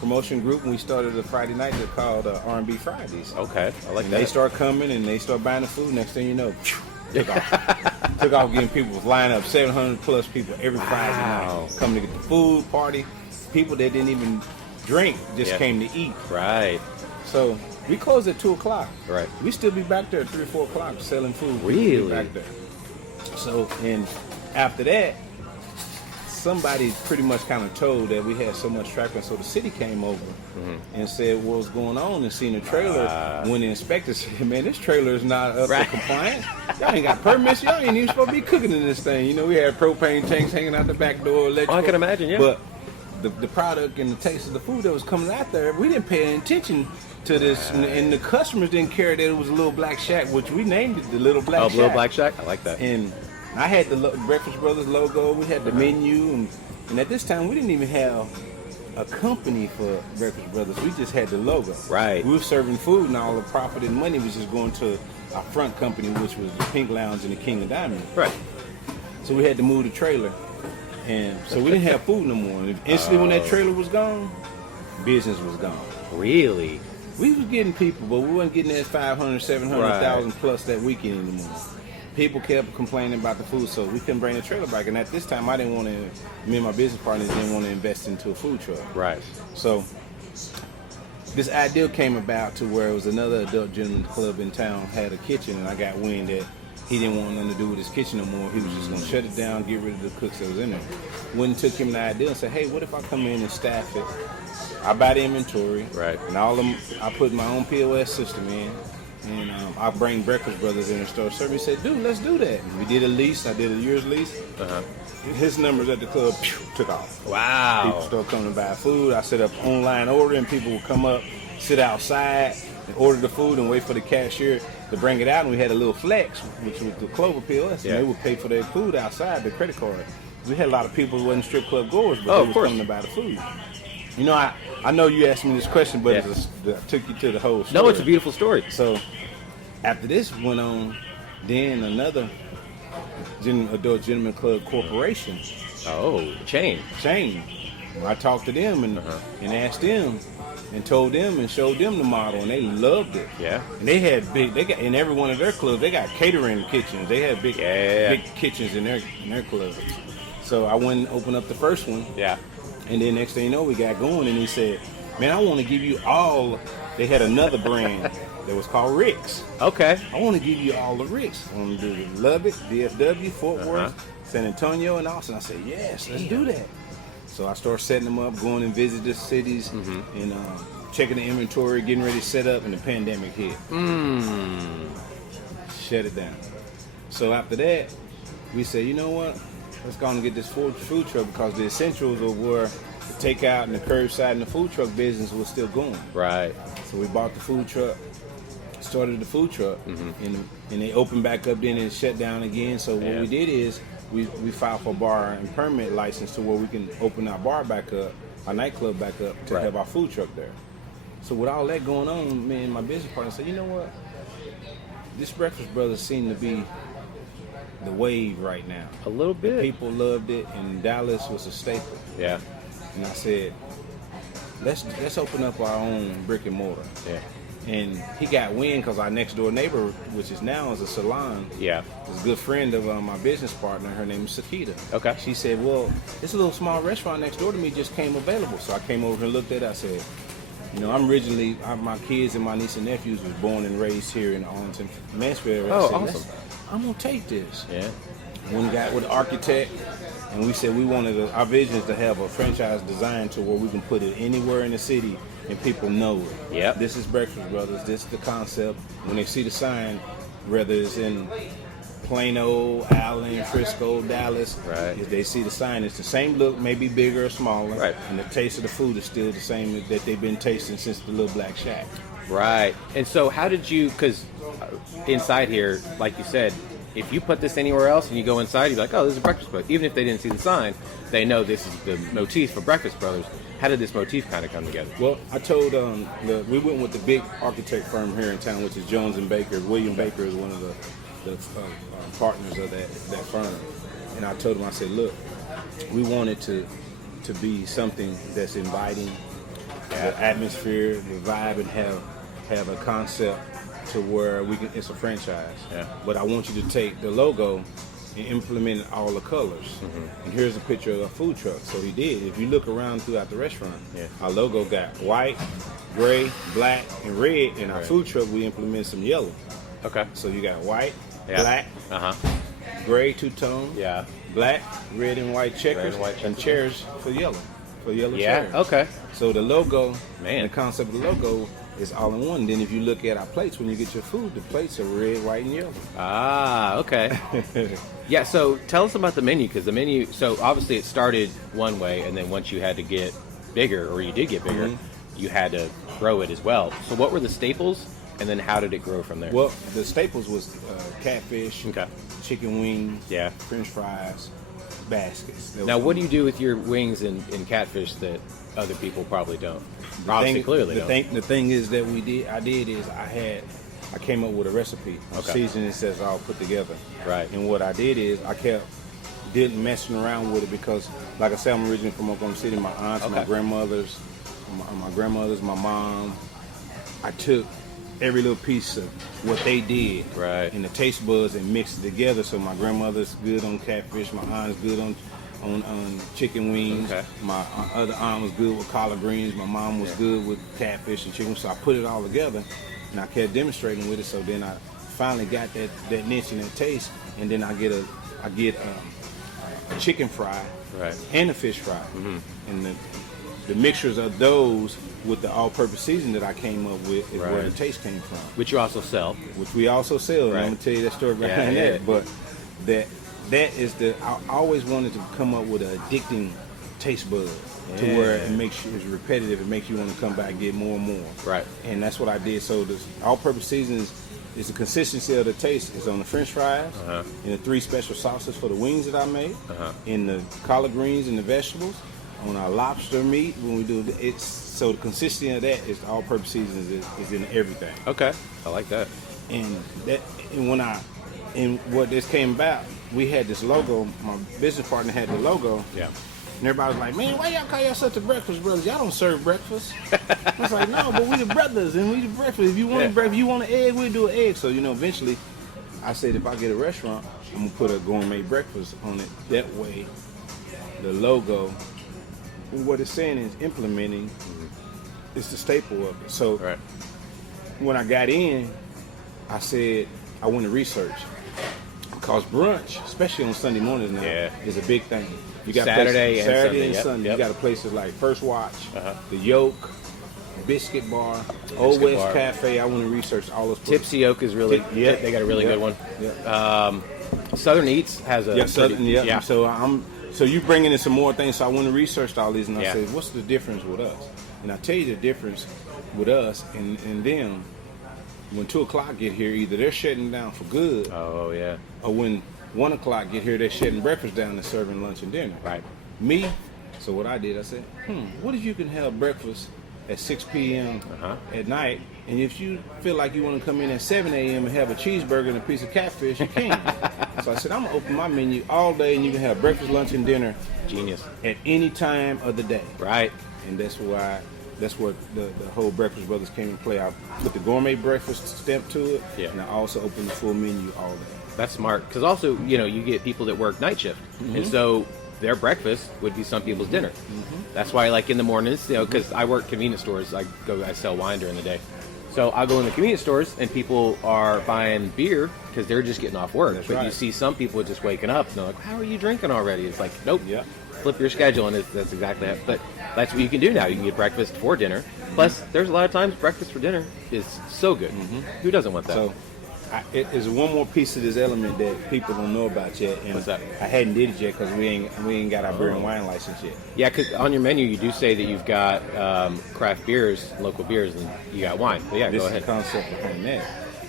promotion group, and we started a Friday night that called R&B Fridays. Okay, I like And that. they start coming, and they start buying the food. Next thing you know, took off. Took off getting people line up, 700 plus people every Friday night coming to get the food, party. People that didn't even drink just came to eat. Right. So we closed at 2 o'clock. Right. We still be back there at 3 or 4 o'clock selling food. Really? We back there. So, and after that, somebody pretty much kind of told that we had so much traffic, so the city came over and said what was going on and seen the trailer. When the inspector said, man, this trailer is not up to compliance. Y'all ain't got permits. Y'all ain't even supposed to be cooking in this thing. We had propane tanks hanging out the back door. I can imagine, yeah. But the product and the taste of the food that was coming out there, we didn't pay any attention to this, and the customers didn't care that it was a Little Black Shack, which we named it the Little Black Shack. Oh, Little Black Shack? I like that. And I had the Breakfast Brothers logo, we had the menu, and at this time we didn't even have a company for Breakfast Brothers. We just had the logo. Right. We were serving food, and all the profit and money was just going to our front company, which was the Pink Lounge and the King of Diamonds. Right. So we had to move the trailer, and so we didn't have food no more. And instantly when that trailer was gone, business was gone. Really? We was getting people, but we wasn't getting that 500, 700,000 plus that weekend anymore. People kept complaining about the food, so we couldn't bring the trailer back. And at this time, me and my business partners didn't want to invest into a food truck. Right. So this idea came about to where it was another adult gentleman's club in town had a kitchen, and I got wind that he didn't want nothing to do with his kitchen no more. He was just going to shut it down, get rid of the cooks that was in there. Went and took him the idea and said, hey, what if I come in and staff it? I buy the inventory, right? And all of them, I put my own POS system in, and I bring Breakfast Brothers in and start serving. He said, dude, let's do that. And we did a lease. I did a year's lease. His numbers at the club took off. Wow. People started coming to buy food. I set up online order, and people would come up, sit outside, and order the food and wait for the cashier to bring it out. And we had a little flex, which was the Clover POS, and they would pay for their food outside, the credit card. We had a lot of people who wasn't strip club goers, but they were coming to buy the food. I know you asked me this question, but I took you to the whole story. No, it's a beautiful story. So after this went on, Then another Adult Gentleman Club Corporation. Oh, chain. I talked to them and asked them and told them and showed them the model, and they loved it. Yeah. And they got in every one of their clubs, they got catering kitchens. They had big kitchens in their clubs. So I went and opened up the first one. Yeah. And then next thing you know, we got going, and he said, man, I want to give you all. They had another brand that was called Rick's. Okay. I want to give you all the Rick's. I want to do Lubbock, DFW, Fort Worth, San Antonio, and Austin. I said, yes, let's do that. So I started setting them up, going and visit the cities, and checking the inventory, getting ready to set up, and the pandemic hit. Shut it down. So after that, we said, you know what? Let's go and get this food truck, because the essentials of where the takeout and the curbside and the food truck business was still going. Right. So we bought the food truck, started the food truck, and they opened back up then and shut down again. So what we did is we filed for bar and permit license to where we can open our bar back up, our nightclub back up, to have our food truck there. So with all that going on, me and my business partner said, you know what? This Breakfast Brothers seem to be the wave right now. A little bit. People loved it, and Dallas was a staple. Yeah. And I said, let's open up our own brick and mortar. Yeah. And he got wind because our next door neighbor, which is now is a salon, is a good friend of my business partner. Her name is Sakita. Okay. She said, well, this little small restaurant next door to me just came available. So I came over and looked at it. I said, you know, my kids and my niece and nephews was born and raised here in Arlington, Mansfield. Oh, I said, awesome. I'm going to take this. Yeah. Went and got with the architect, and we said we wanted our vision is to have a franchise design to where we can put it anywhere in the city and people know it. Yep. This is Breakfast Brothers. This is the concept. When they see the sign, whether it's in Plano, Allen, Frisco, Dallas, if they see the sign, it's the same look, maybe bigger or smaller, and the taste of the food is still the same that they've been tasting since the Little Black Shack. Right. And so how did you, because inside here, like you said, if you put this anywhere else and you go inside, you're like, oh, this is Breakfast Brothers. Even if they didn't see the sign, they know this is the motif for Breakfast Brothers. How did this motif kind of come together? Well, I told we went with the big architect firm here in town, which is Jones and Baker. William Baker is one of the partners of that firm. And I told him, I said, look, we want it to be something that's inviting, the atmosphere, the vibe, and have a concept to where it's a franchise. Yeah. But I want you to take the logo and implement all the colors. And here's a picture of a food truck. So he did. If you look around throughout the restaurant, our logo got white, gray, black, and red. And our food truck, we implemented some yellow. Okay. So you got white, black, gray two-tone, black, red, and white checkers, and chairs for yellow. For yellow chairs. Okay. So the logo, the concept of the logo is all in one. Then if you look at our plates, when you get your food, the plates are red, white, and yellow. Ah, okay. Yeah, so tell us about the menu, because the menu, so obviously it started one way, and then once you had to get bigger, or you did get bigger, you had to grow it as well. So what were the staples, and then how did it grow from there? Well, the staples was catfish, chicken wings, French fries, baskets. Now, what do you do with your wings and catfish that other people probably don't? The thing is that I came up with a recipe, seasoning that's all put together. Right. And what I did is didn't messing around with it, because, like I said, I'm originally from Oklahoma City. My aunts, my grandmothers, my mom. I took every little piece of what they did, in the taste buds, and mixed it together. So my grandmother's good on catfish, my aunt's good on chicken wings. My other aunt was good with collard greens. My mom was good with catfish and chicken. So I put it all together, and I kept demonstrating with it. So then I finally got that niche and that taste. And then I get a chicken fry and a fish fry, and the mixtures of those with the all-purpose season that I came up with is where the taste came from. Which you also sell. Which we also sell. And I'm gonna tell you that story behind that. But that is I always wanted to come up with an addicting taste bud to where it makes you, it's repetitive. It makes you want to come back and get more and more. Right. And that's what I did. So the all-purpose seasons is the consistency of the taste. It's on the French fries, and the 3 special sauces for the wings that I made, in the collard greens and the vegetables, on our lobster meat when we do it. So the consistency of that is all-purpose seasons is in everything. Okay, I like that. And when I And what this came about, we had this logo. My business partner had the logo. Yeah. And everybody was like, man, why y'all call yourself the Breakfast Brothers? Y'all don't serve breakfast. I was like, no, but we the brothers and we the breakfast. If you want a breakfast, you want an egg, we'll do an egg. So, eventually I said if I get a restaurant, I'm going to put a gourmet breakfast on it. That way, the logo, what it's saying is implementing, it's the staple of it. So when I got in, I said I want to research. Because brunch, especially on Sunday mornings now, is a big thing. You got Saturday and Sunday. Sunday. You got places like First Watch, the Yoke, Biscuit Bar, Old West Bar. Cafe. I want to research all those places. Tipsy Oak is really, they got a really good one. Southern Eats has a Southern. So you bringing in some more things. So I want to research all these, and I said, what's the difference with us? And I tell you the difference with us and them. When 2 o'clock get here, either they're shutting down for good. Oh yeah. Or when 1 o'clock get here, they're shutting breakfast down and serving lunch and dinner. Right. Me, so what I did, I said, what if you can have breakfast at 6 p.m. At night, and if you feel like you want to come in at 7 a.m. and have a cheeseburger and a piece of catfish, you can. So I said, I'm going to open my menu all day, and you can have breakfast, lunch, and dinner. Genius. At any time of the day. Right. And that's where the whole Breakfast Brothers came in play. I put the gourmet breakfast stamp to it, and I also opened the full menu all day. That's smart. Because also, you get people that work night shift. And so their breakfast would be some people's dinner. That's why, like, in the mornings, because I work convenience stores. I sell wine during the day. So I'll go in the convenience stores, and people are buying beer because they're just getting off work. That's but right. you see some people just waking up, and they're like, how are you drinking already? It's like, nope. Yeah. Flip your schedule, and that's exactly that. But that's what you can do now. You can get breakfast for dinner. Plus, there's a lot of times breakfast for dinner is so good. Who doesn't want that? So, it is one more piece of this element that people don't know about yet. And What's that? I hadn't did it yet because we ain't got our beer and wine license yet. Yeah, because on your menu you do say that you've got craft beers, local beers, and you got wine. But yeah, This go is ahead. the concept behind that.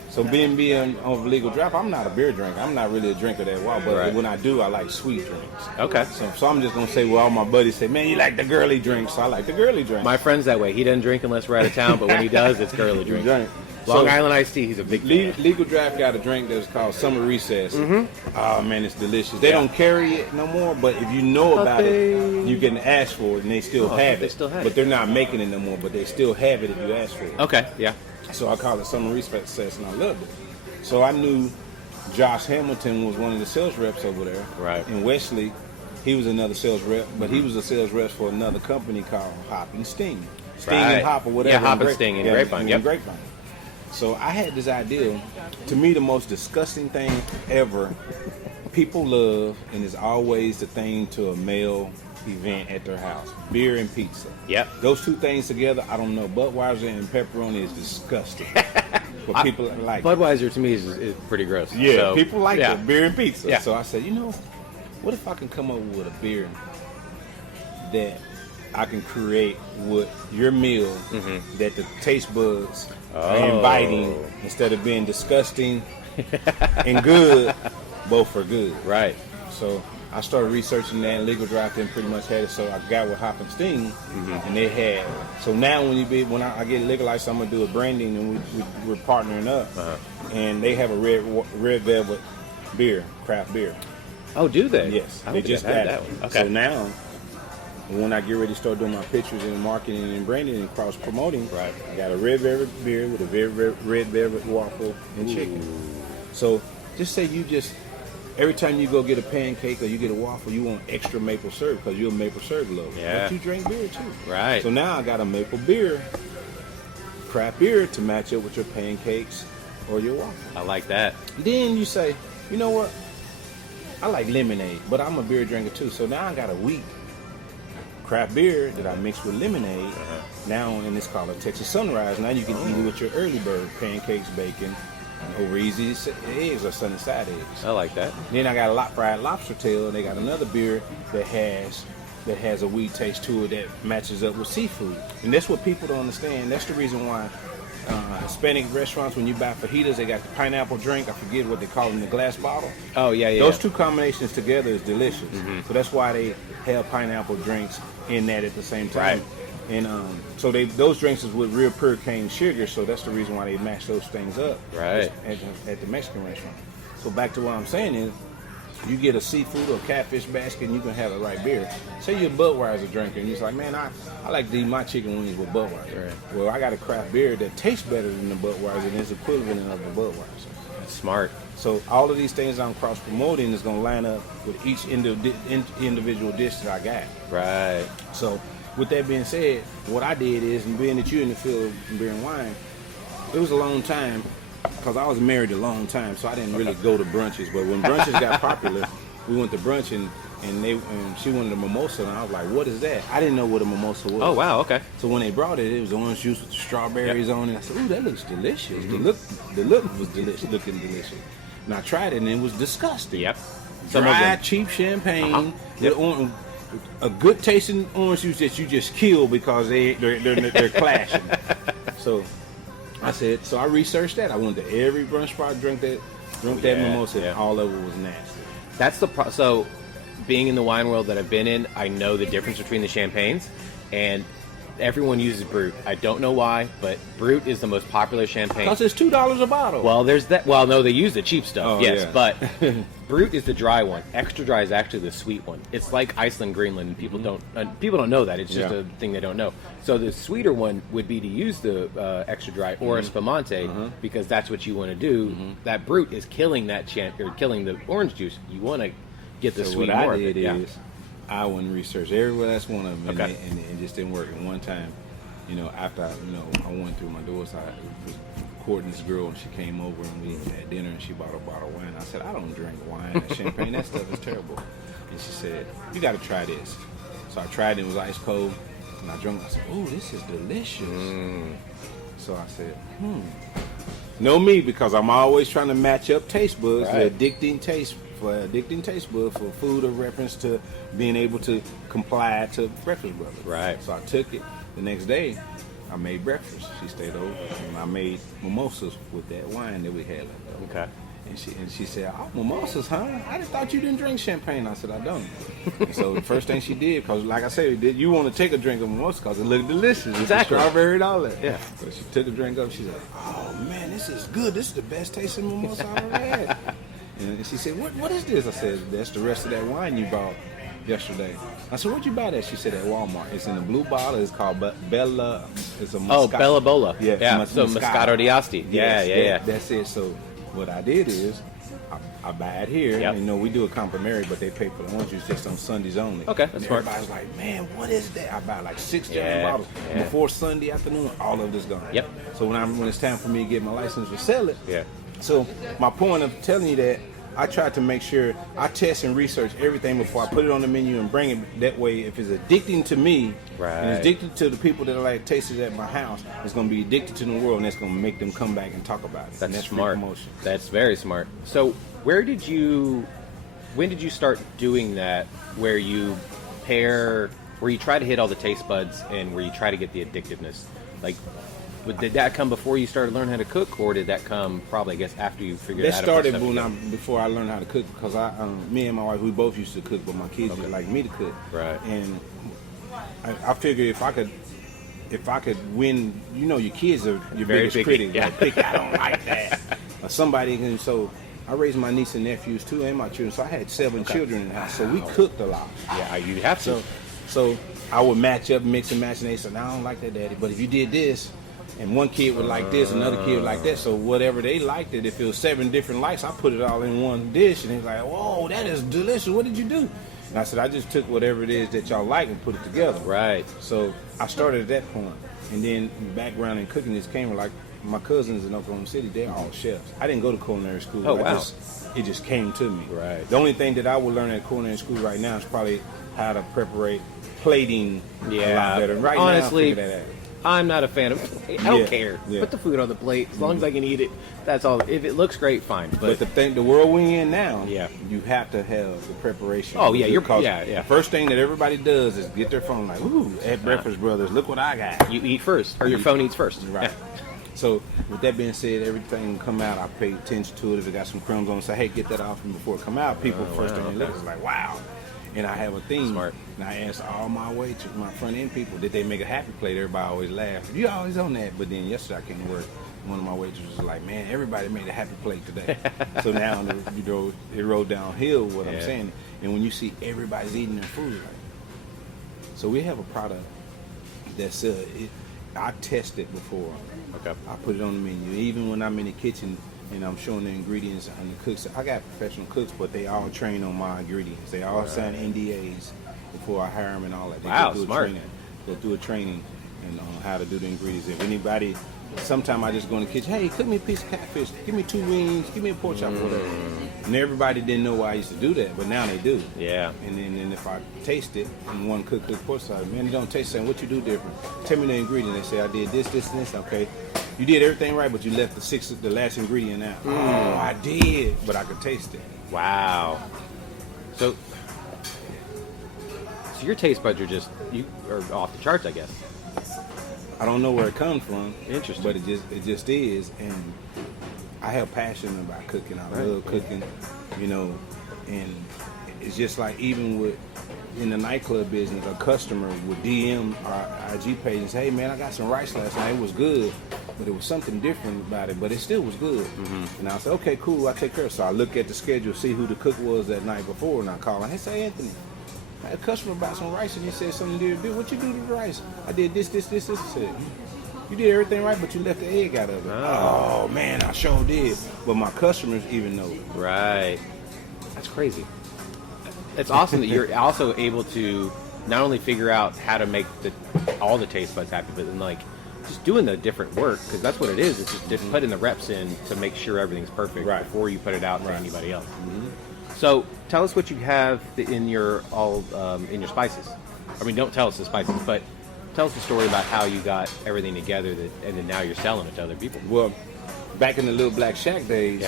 So being on legal draft, I'm not a beer drinker. I'm not really a drinker that well, but when I do, I like sweet drinks. Okay. So I'm just gonna say, well, all my buddies say, man, you like the girly drinks, so I like the girly drinks. My friend's that way. He doesn't drink unless we're out of town, but when he does, it's girly drink. Drink. Long Island iced tea, he's a big fan. Legal Draft got a drink that's called Summer Recess. Oh man, it's delicious. They don't carry it no more, but if you know about it, you can ask for it, and they still have it. They still have but it. they're not making it no more, but they still have it if you ask for it. Okay, yeah. So I call it Summer Recess, and I loved it. So I knew Josh Hamilton was one of the sales reps over there. Right. And Wesley, he was another sales rep, but he was a sales rep for another company called Hop and Sting. Sting and Hop or whatever. Yeah, Hop and Sting in Grapevine. Yep. Grapevine. So I had this idea. To me, the most disgusting thing ever, people love, and is always the thing to a male event at their house: beer and pizza. Yep. Those two things together, I don't know. Budweiser and pepperoni is disgusting. But people like Budweiser to me is pretty gross. Yeah, So, people like yeah. it, beer and pizza. Yeah. So I said, what if I can come up with a beer that I can create with your meal that the taste buds are inviting instead of being disgusting and good, both are good. Right. So I started researching that, and Legal Draft and pretty much had it. So I got with Hop and Sting, and they had. So now when I get legalized, I'm gonna do a branding, and we're partnering up, and they have a red velvet beer, craft beer. Oh, do they? Yes, I they don't just think I've got had it. that one. Okay. So now, when I get ready to start doing my pictures and marketing and branding and cross promoting, Right. I got a red velvet beer with a red velvet waffle and chicken. So just say every time you go get a pancake or you get a waffle, you want extra maple syrup because you're a maple syrup lover. Yeah. But you drink beer too. Right. So now I got a maple beer, craft beer to match up with your pancakes or your waffle. I like that. Then you say, you know what? I like lemonade, but I'm a beer drinker too. So now I got a wheat craft beer that I mix with lemonade. Now, and it's called a Texas Sunrise. Now you can eat it with your early bird pancakes, bacon, over easy eggs or sunny side eggs. I like that. Then I got a fried lobster tail, and they got another beer that has a wheat taste to it that matches up with seafood. And that's what people don't understand. That's the reason why Hispanic restaurants, when you buy fajitas, they got the pineapple drink. I forget what they call it in the glass bottle. Oh, yeah. Those two combinations together is delicious. So that's why they have pineapple drinks in that at the same time. Right. And so those drinks is with real pure cane sugar, so that's the reason why they mash those things up Right. at the Mexican restaurant. So back to what I'm saying is, you get a seafood or catfish basket and you can have the right beer. Say you're a Budweiser drinker and you're like, man, I like to eat my chicken wings with Budweiser. Right. Well, I got a craft beer that tastes better than the Budweiser and is equivalent of the Budweiser. That's smart. So all of these things I'm cross-promoting is going to line up with each individual dish that I got. Right. So with that being said, what I did is, and being that you're in the field of beer and wine, it was a long time, because I was married a long time, so I didn't really go to brunches. But when brunches got popular, we went to brunch and she wanted a mimosa, and I was like, what is that? I didn't know what a mimosa was. Oh, wow, okay. So when they brought it, it was orange juice with strawberries on it. I said, ooh, that looks delicious. The look was delicious, looking delicious. And I tried it, and it was disgusting. Yep. Dry, cheap champagne, with a good tasting orange juice that you just kill because they're clashing. So I said, so I researched that. I went to every brunch spot, drank that mimosa, and all of it was nasty. That's so being in the wine world that I've been in, I know the difference between the champagnes, and everyone uses Brut. I don't know why, but Brut is the most popular champagne. Because it's $2 a bottle. Well, there's that. Well, no, they use the cheap stuff, Oh, yes, yeah. but Brut is the dry one. Extra dry is actually the sweet one. It's like Iceland, Greenland, and people don't know that. It's just Yeah. a thing they don't know. So the sweeter one would be to use the extra dry or a spumante because that's what you want to do. That Brut is killing that killing the orange juice. You want to get the So sweet what more I of it. did Yeah. is I went and researched every last one of them, Okay. and it just didn't work. And one time, after I went through my doors, I was courting this girl, and she came over and we had dinner, and she bought a bottle of wine. I said, I don't drink wine and champagne. That stuff is terrible. And she said, you got to try this. So I tried it. It was ice cold, and I drank. I said, oh, this is delicious. So I said, Know me, because I'm always trying to match up taste buds, Right. the addicting taste bud for food of reference to being able to comply to Breakfast Brothers. Right. So I took it. The next day, I made breakfast. She stayed over, and I made mimosas with that wine that we had left over. Okay. And she said, "Oh, mimosas, huh? I just thought you didn't drink champagne." I said, "I don't." And so the first thing she did, because like I said, you want to take a drink of mimosa because it looked delicious. It's Exactly. strawberry and all that. Yeah. So she took a drink of it. She said, "Oh man, this is good. This is the best tasting mimosa I've ever had." And she said, "What is this?" I said, "That's the rest of that wine you bought yesterday." I said, "Where'd you buy that?" She said, "At Walmart. It's in a blue bottle. It's called Bella. It's a Moscato." Oh, Bella Bola. Yeah. So Moscato d'Asti. Yeah. That's it. So what I did is I buy it here. Yep. We do a complimentary, but they pay for the orange juice just on Sundays only. Okay, And that's smart. everybody's like, "Man, what is that?" I buy like 6 Yeah, giant bottles. yeah. Before Sunday afternoon, all of this gone. Yep. So when it's time for me to get my license to sell it, Yeah. so my point of telling you that, I try to make sure I test and research everything before I put it on the menu and bring it. That way, if it's addicting to me, and it's addicted to the people that I like tasted at my house, it's going to be addicted to the world, and that's going to make them come back and talk about it. And That's free smart. promotion. That's very smart. So when did you start doing that, where you try to hit all the taste buds and where you try to get the addictiveness? Like, did that come before you started learning how to cook, or did that come probably, I guess, after you figured That out started how to put stuff together? before I learned how to cook, because me and my wife, we both used to cook, but my kids would like me to cook. Right. And I figured if I could win, your kids are your Very biggest picky, critic. yeah. Like, picky, I don't like that. Or somebody can. So I raised my niece and nephews too, and my children. So I had 7 children in the house. So we cooked a lot. Yeah, you have to. So I would match up, mix and match, and they said, "No, I don't like that, Daddy. But if you did this." And one kid would like this, another kid would like that. So whatever they liked it, if it was 7 different likes, I put it all in one dish. And he's like, "Whoa, that is delicious. What did you do?" And I said, "I just took whatever it is that y'all like and put it together." Right. So I started at that point. And then background in cooking just came like my cousins in Oklahoma City, they're all chefs. I didn't go to culinary school. Oh, wow. It just came to me. Right. The only thing that I would learn at culinary school right now is probably how to preparate plating a lot better. Right honestly, now, I figure that out. I'm not a fan of. I don't Yeah, care. yeah. Put the food on the plate as long as I can eat it. That's all. If it looks great, fine. But the world we're in now, Yeah. you have to have the preparation. Oh, yeah, Because yeah. The first thing that everybody does is get their phone like, "Ooh, at Breakfast Brothers, look what I got." you eat first, or your phone eats first. Right. So with that being said, everything come out, I pay attention to it. If it got some crumbs on it, say, "Hey, get that off," and before it come out, people first thing they look is like, "Wow." And I have a theme. Smart. And I asked all my waiters, my front end people, did they make a happy plate? Everybody always laughed. You always on that. But then yesterday I came to work. One of my waiters was like, man, everybody made a happy plate today. So now, it rolled downhill what I'm saying. And when you see everybody's eating their food, like, so we have a product that's, I test it before. Okay. I put it on the menu. Even when I'm in the kitchen and I'm showing the ingredients and the cooks, I got professional cooks, but they all train on my ingredients. They all sign NDAs before I hire them and all that. They Wow, go through smart. Go through a training and on how to do the ingredients. If anybody, sometimes I just go in the kitchen, hey, cook me a piece of catfish, give me 2 wings, give me a pork chop, whatever. And everybody didn't know why I used to do that, but now they do. Yeah. And then if I taste it, and one cook pork chop, man, it don't taste the same. What you do different? Tell me the ingredient. They say I did this, and this. Okay, you did everything right, but you left the last ingredient out. Oh, I did, but I could taste it. Wow. So your taste buds are off the charts, I guess. I don't know where it comes from. Interesting. But it just is, and I have passion about cooking. I love cooking, and it's just like even in the nightclub business, a customer would DM our IG page and say, hey man, I got some rice last night, it was good, but it was something different about it, but it still was good. And I said, okay, cool, I'll take care of it. So I look at the schedule, see who the cook was that night before, and I call him, hey, say Anthony, I had a customer bought some rice and he said something to do. What you do to the rice? I did this. I said, you did everything right, but you left the egg out of it. Oh man, I sure did. But my customers even know. Right. That's crazy. It's awesome that you're also able to not only figure out how to make all the taste buds happy, but then like just doing the different work, because that's what it is. It's just putting the reps in to make sure everything's perfect before you put it out to anybody else. So tell us what you have in your in your spices. I mean, don't tell us the spices, but tell us the story about how you got everything together, and then now you're selling it to other people. Well, back in the Little Black Shack days,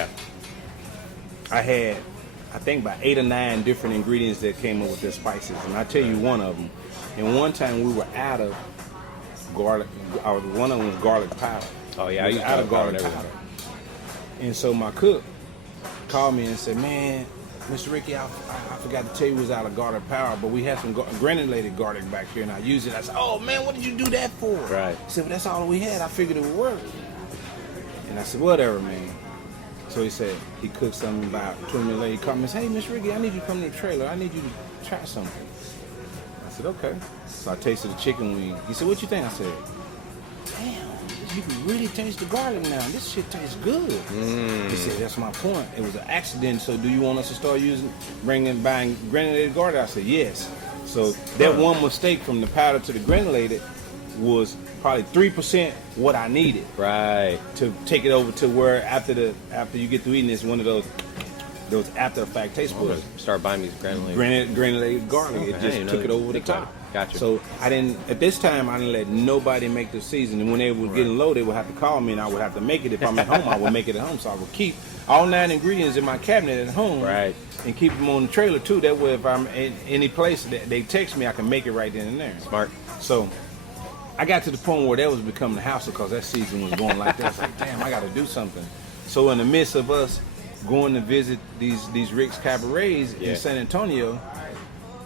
I had, I think, about 8 or 9 different ingredients that came up with the spices, and I'll tell you one of them. And one time we were out of garlic. One of them was garlic powder. Oh yeah, I used out of garlic powder. And so my cook called me and said, man, Mr. Ricky, I forgot to tell you it was out of garlic powder, but we have some granulated garlic back here, and I used it. I said, oh, man, what did you do that for? Right. He said, well, that's all we had. I figured it would work. And I said, whatever, man. So he said, he cooked something about 20 minutes later. He called me and said, hey, Mr. Ricky, I need you to come to the trailer. I need you to try something. I said, okay. So I tasted the chicken wing. He said, what you think? I said, damn. You can really taste the garlic now. This shit tastes good. He said, that's my point. It was an accident. So do you want us to start buying granulated garlic? I said, yes. So that one mistake from the powder to the granulated was probably 3% what I needed. Right. To take it over to where after you get through eating, it's one of those after effect taste buds. Start buying these granulated garlic. Okay, It just took it over the top. Gotcha. So at this time, I didn't let nobody make the season. And when they were getting low, they would have to call me and I would have to make it. If I'm at home, I would make it at home. So I would keep all 9 ingredients in my cabinet at home. Right. And keep them on the trailer too. That way, if I'm in any place that they text me, I can make it right then and there. Smart. So I got to the point where that was becoming the house because that season was going like that. I was like, damn, I got to do something. So in the midst of us going to visit these Rick's Cabarets in San Antonio,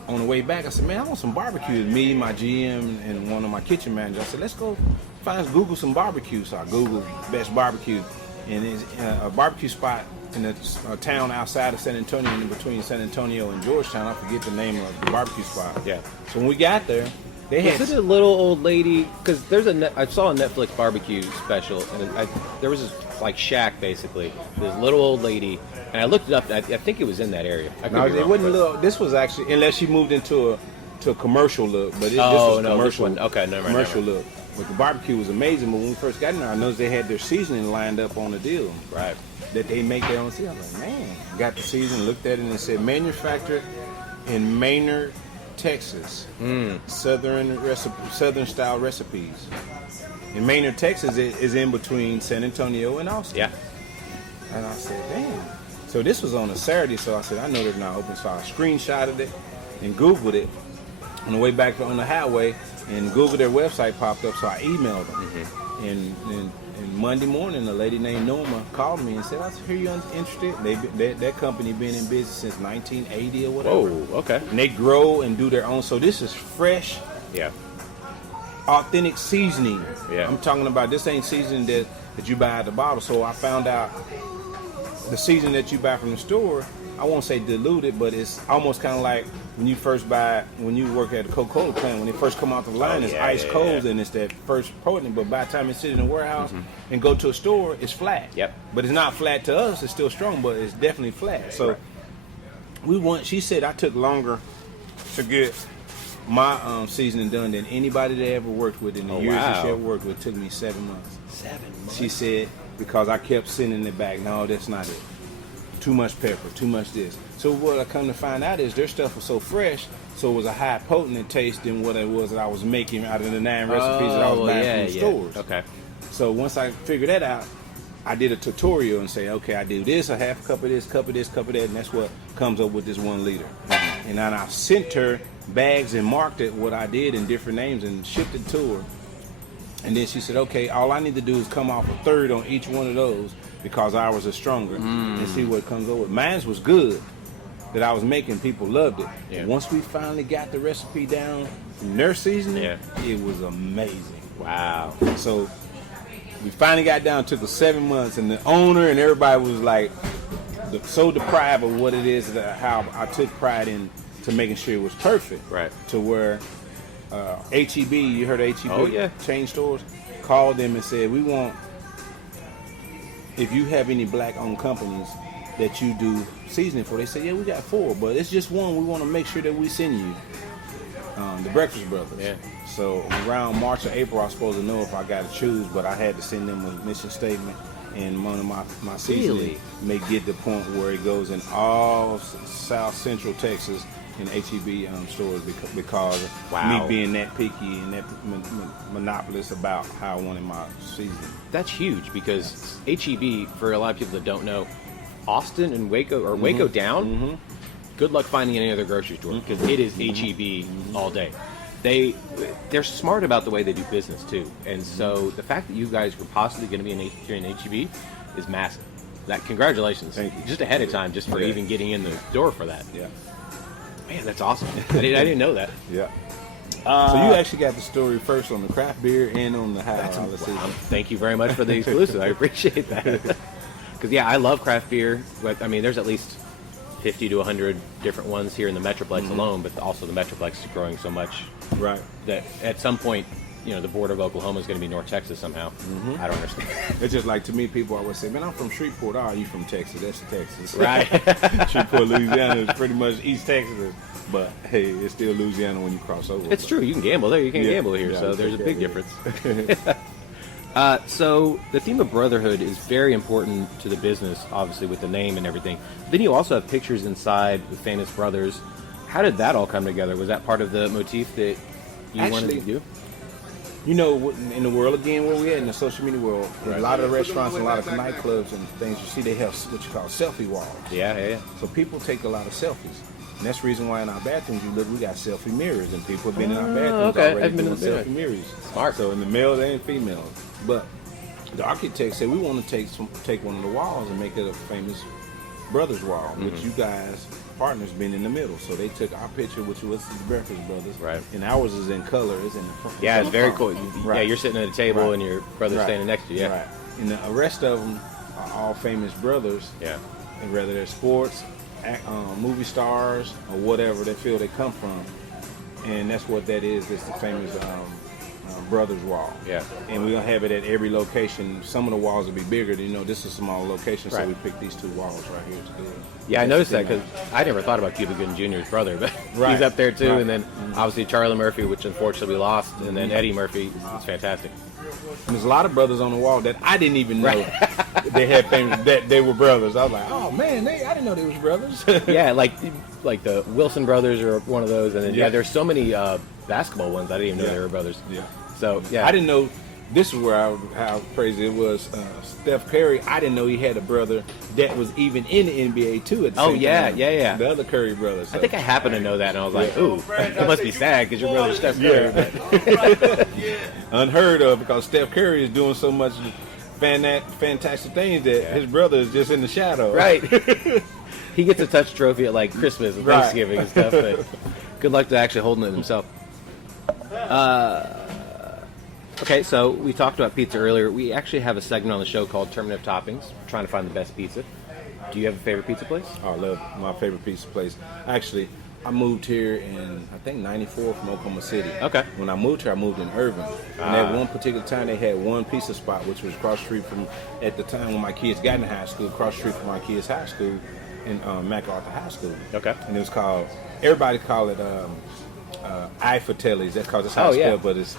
on the way back, I said, man, I want some barbecue. Me, my GM, and one of my kitchen managers. I said, let's go Google some barbecue. So I Googled best barbecue. And it's a barbecue spot in a town outside of San Antonio, in between San Antonio and Georgetown. I forget the name of the barbecue spot. Yeah. So when we got there, they had... Is it a little old lady? Because I saw a Netflix barbecue special, and there was this like shack, basically. This little old lady... And I looked it up. I think it was in that area. No, it wasn't little. This was actually, unless she moved into a commercial look, but this was commercial. Okay, never mind. Commercial look. But the barbecue was amazing. But when we first got in there, I noticed they had their seasoning lined up on the deal. Right. That they make their own seasoning. I was like, man. Got the seasoning, looked at it, and it said manufactured in Maynard, Texas. Southern style recipes. And Maynard, Texas is in between San Antonio and Austin. Yeah. And I said, damn. So this was on a Saturday, so I said, I know they're not open. So I screenshotted it and Googled it on the way back on the highway, and Googled their website popped up, so I emailed them. And And Monday morning, a lady named Norma called me and said, I hear you interested. That company been in business since 1980 or whatever. Whoa, okay. And they grow and do their own. So this is fresh, Yeah. authentic seasoning. Yeah. I'm talking about this ain't seasoning that you buy at the bottle. So I found out the seasoning that you buy from the store, I won't say diluted, but it's almost kind of like when you work at the Coca-Cola plant, when they first come out the line, it's ice cold and it's that first protein, but by the time it sits in the warehouse and go to a store, it's flat. Yep. But it's not flat to us, it's still strong, but it's definitely flat. So she said I took longer to get my seasoning done than anybody that ever worked with in the years that she ever worked with. It took me 7 months. 7 months. She said, because I kept sending it back. No, that's not it. Too much pepper, too much this. So what I come to find out is their stuff was so fresh, so it was a high potent taste than what it was that I was making out of the 9 recipes that I was buying from the stores. Okay. So once I figured that out, I did a tutorial and say, okay, I do this, a half cup of this, cup of this, cup of that, and that's what comes up with this 1 liter. And then I sent her bags and marked it what I did in different names and shipped it to her. And then she said, okay, all I need to do is come off a third on each one of those because ours is stronger and see what comes over. Mine was good that I was making. People loved it. Yeah. Once we finally got the recipe down from their seasoning, it was amazing. Wow. So we finally got down, took us 7 months, and the owner and everybody was like so deprived of what it is, that how I took pride in to making sure it was perfect. Right. To where HEB, you heard of HEB? Oh, yeah. Chain stores, called them and said, we want, if you have any black-owned companies that you do seasoning for. They said, yeah, we got 4, but it's just one. We want to make sure that we send you. The Breakfast Brothers. Yeah. So around March or April, I was supposed to know if I got to choose, but I had to send them a mission statement, and one of my seasoning may get the point where it goes in all South Central Texas in HEB stores because me being that picky and that monopolist about how I wanted my seasoning. That's huge because HEB, for a lot of people that don't know, Austin and Waco, or Waco down, good luck finding any other grocery store because it is HEB all day. They're smart about the way they do business too, and so the fact that you guys were possibly going to be in HEB is massive. That congratulations, thank you. Just ahead of time, just for even getting in the door for that. Yeah, man, that's awesome. I didn't know that. Yeah. So you actually got the story first on the craft beer and on the high. Thank you very much for the exclusive. I appreciate that. Because I love craft beer. But I mean, there's at least 50 to 100 different ones here in the Metroplex alone, but also the Metroplex is growing so much that at some point, the border of Oklahoma is going to be North Texas somehow. I don't understand. It's just like, to me, people always say, man, I'm from Shreveport. Oh, you from Texas. That's Texas. Right. Shreveport, Louisiana is pretty much East Texas. But, hey, it's still Louisiana when you cross over. It's true. You can gamble there. You can't gamble here. So there's a big difference. So the theme of Brotherhood is very important to the business, obviously, with the name and everything. Then you also have pictures inside with famous brothers. How did that all come together? Was that part of the motif that you wanted to do? In the world, again, where we're at, in the social media world, a lot of the restaurants and a lot of the nightclubs and things, you see they have what you call selfie walls. Yeah. So people take a lot of selfies. And that's the reason why in our bathrooms, you look, we got selfie mirrors, and people have been in our bathrooms already doing selfie mirrors. Smart. So in the males and females. But the architect said we want to take one of the walls and make it a famous brothers wall, which you guys partners been in the middle. So they took our picture, which was the Breakfast Brothers, and ours is in color. It's in the front. Yeah, it's very cool. Yeah, you're sitting at a table and your brother's standing next to you. Right. And the rest of them are all famous brothers. Yeah. And whether they're sports, movie stars, or whatever they feel they come from, and that's what that is. It's the famous Brothers Wall. Yeah. And we're gonna have it at every location. Some of the walls will be bigger. This is a small location, so we picked these 2 walls right here to do it. Yeah, I noticed that because I never thought about Cuba Gooding Jr.'s brother, but he's up there too. And then obviously Charlie Murphy, which unfortunately we lost, and then Eddie Murphy. It's fantastic. And there's a lot of brothers on the wall that I didn't even know they had famous, that they were brothers. I was like, oh man, I didn't know they was brothers. Yeah, like the Wilson brothers are one of those, and then there's so many basketball ones I didn't even know they were brothers. Yeah. So I didn't know. This is where how crazy it was. Steph Curry, I didn't know he had a brother that was even in the NBA too. At the same time. Yeah. The other Curry brothers. So. I think I happened to know that, and I was like, ooh, it must be sad because your brother's Steph Curry. Unheard of, because Steph Curry is doing so much fantastic thing that his brother is just in the shadow. Right. He gets a touch trophy at like Christmas and Thanksgiving and stuff, but good luck to actually holding it himself. Okay, so we talked about pizza earlier. We actually have a segment on the show called Terminative Toppings. We're trying to find the best pizza. Do you have a favorite pizza place? Oh, I love my favorite pizza place. Actually, I moved here in, I think, 94 from Oklahoma City. Okay. When I moved here, I moved in Irving. And at one particular time, they had one pizza spot, which was across the street from, at the time when my kids got into high school, across the street from my kids' high school in MacArthur High School. Okay. And it was called, everybody called it I-Fatellis. That's because it's how it's spelled, but it's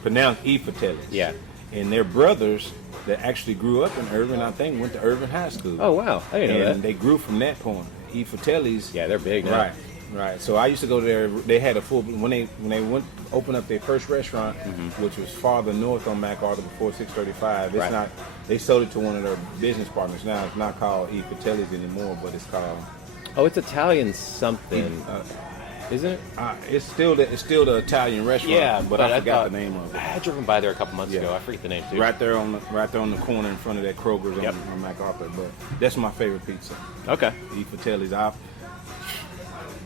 pronounced E-Fatellis. Yeah. And their brothers that actually grew up in Irving, I think, went to Irving High School. Oh, wow. I didn't know that. And they grew from that point. E-Fatellis. Yeah, they're big now. Right. So I used to go there. They had a full when they went open up their first restaurant, which was farther north on MacArthur before 635. It's not. They sold it to one of their business partners. Now it's not called E Fatelli's anymore, but it's called. Oh, it's Italian something, isn't it? It's still the Italian restaurant. Yeah, but I forgot the name of it. I had driven by there a couple months ago. I forget the name too. Right there on the corner in front of that Kroger's on MacArthur. But that's my favorite pizza. Okay. E Fatelli's.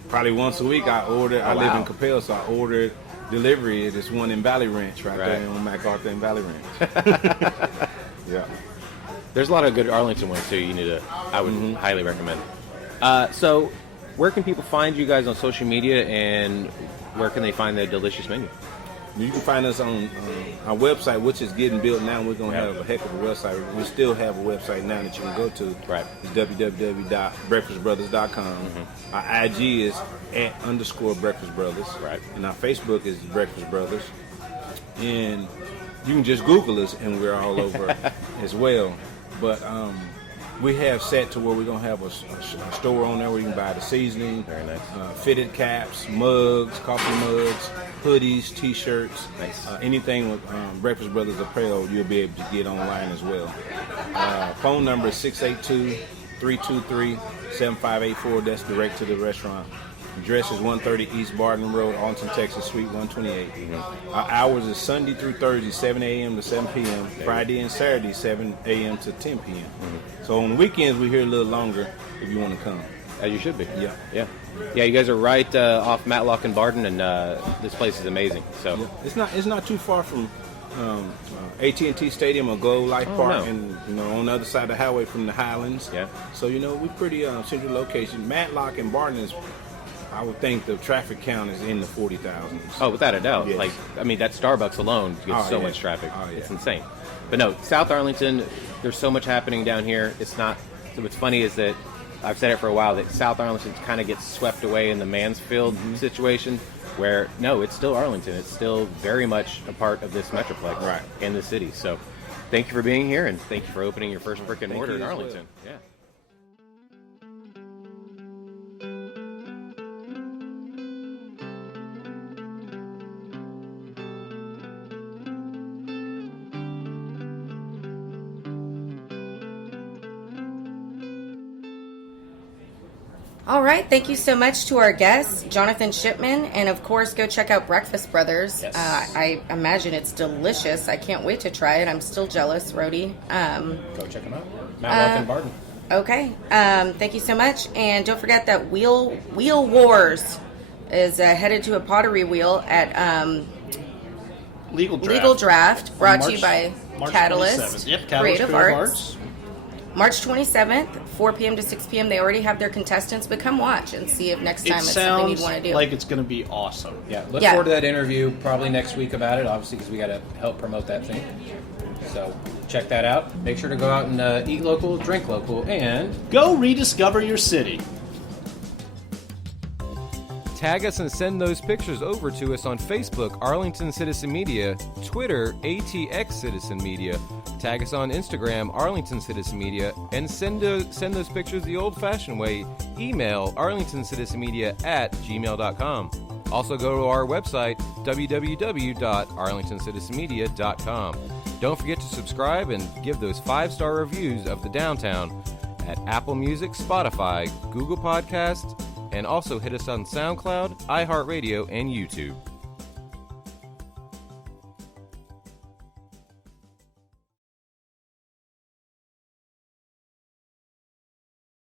Probably once a week I order. I live in Capel, so I order delivery. It's one in Valley Ranch right there on MacArthur and Valley Ranch. Yeah. There's a lot of good Arlington ones too. I would highly recommend. So, where can people find you guys on social media, and where can they find the delicious menu? You can find us on our website, which is getting built now. We're going to have a heck of a website. We still have a website now that you can go to. Right. It's www.breakfastbrothers.com. Our IG is @_breakfastbrothers. Right. And our Facebook is Breakfast Brothers. And you can just Google us, and we're all over as well. But we have set to where we're going to have a store on there where you can buy the seasoning. Very nice. Fitted caps, mugs, coffee mugs, hoodies, T-shirts. Nice. Anything with Breakfast Brothers apparel, you'll be able to get online as well. Phone number is 682-323-7584. That's direct to the restaurant. Address is 130 East Barton Road, Arlington, Texas, Suite 128. Our hours is Sunday through Thursday, 7 a.m. to 7 p.m. Friday and Saturday, 7 a.m. to 10 p.m. So on the weekends, we're here a little longer if you want to come. As you should be. Yeah. You guys are right off Matlock and Barton, and this place is amazing. So it's not too far from AT&T Stadium or Globe Life Park, and on the other side of the highway from the Highlands. Yeah. So we're pretty central location. Matlock and Barton is. I would think the traffic count is in the 40,000. Oh, without a doubt. Yes. That Starbucks alone gets so much traffic. Oh, yeah. It's insane. But no, South Arlington, there's so much happening down here. It's not. So what's funny is that I've said it for a while that South Arlington kind of gets swept away in the Mansfield situation, where no, it's still Arlington. It's still very much a part of this metroplex in the city. So, thank you for being here, and thank you for opening your first brick and mortar in Arlington. Yeah. All right, thank you so much to our guests, Jonathan Shipman, and of course, go check out Breakfast Brothers. Yes. I imagine it's delicious. I can't wait to try it. I'm still jealous, Rhodey. Go check them out. Matlock and Barton. Okay, thank you so much, and don't forget that Wheel Wars is headed to a pottery wheel at Legal Draft, brought to you by Catalyst, Creative Arts. March 27th, 4 p.m. to 6 p.m. They already have their contestants, but come watch and see if next time it's something you'd want to do. Like it's going to be awesome. Yeah, look forward to that interview probably next week about it, obviously, because we got to help promote that thing. So check that out. Make sure to go out and eat local, drink local, and go rediscover your city. Tag us and send those pictures over to us on Facebook, Arlington Citizen Media, Twitter, ATX Citizen Media. Tag us on Instagram, Arlington Citizen Media, and send those pictures the old-fashioned way. Email arlingtoncitizenmedia@gmail.com. Also go to our website, www.arlingtoncitizenmedia.com. Don't forget to subscribe and give those 5-star reviews of the downtown at Apple Music, Spotify, Google Podcasts, and also hit us on SoundCloud, iHeartRadio, and YouTube.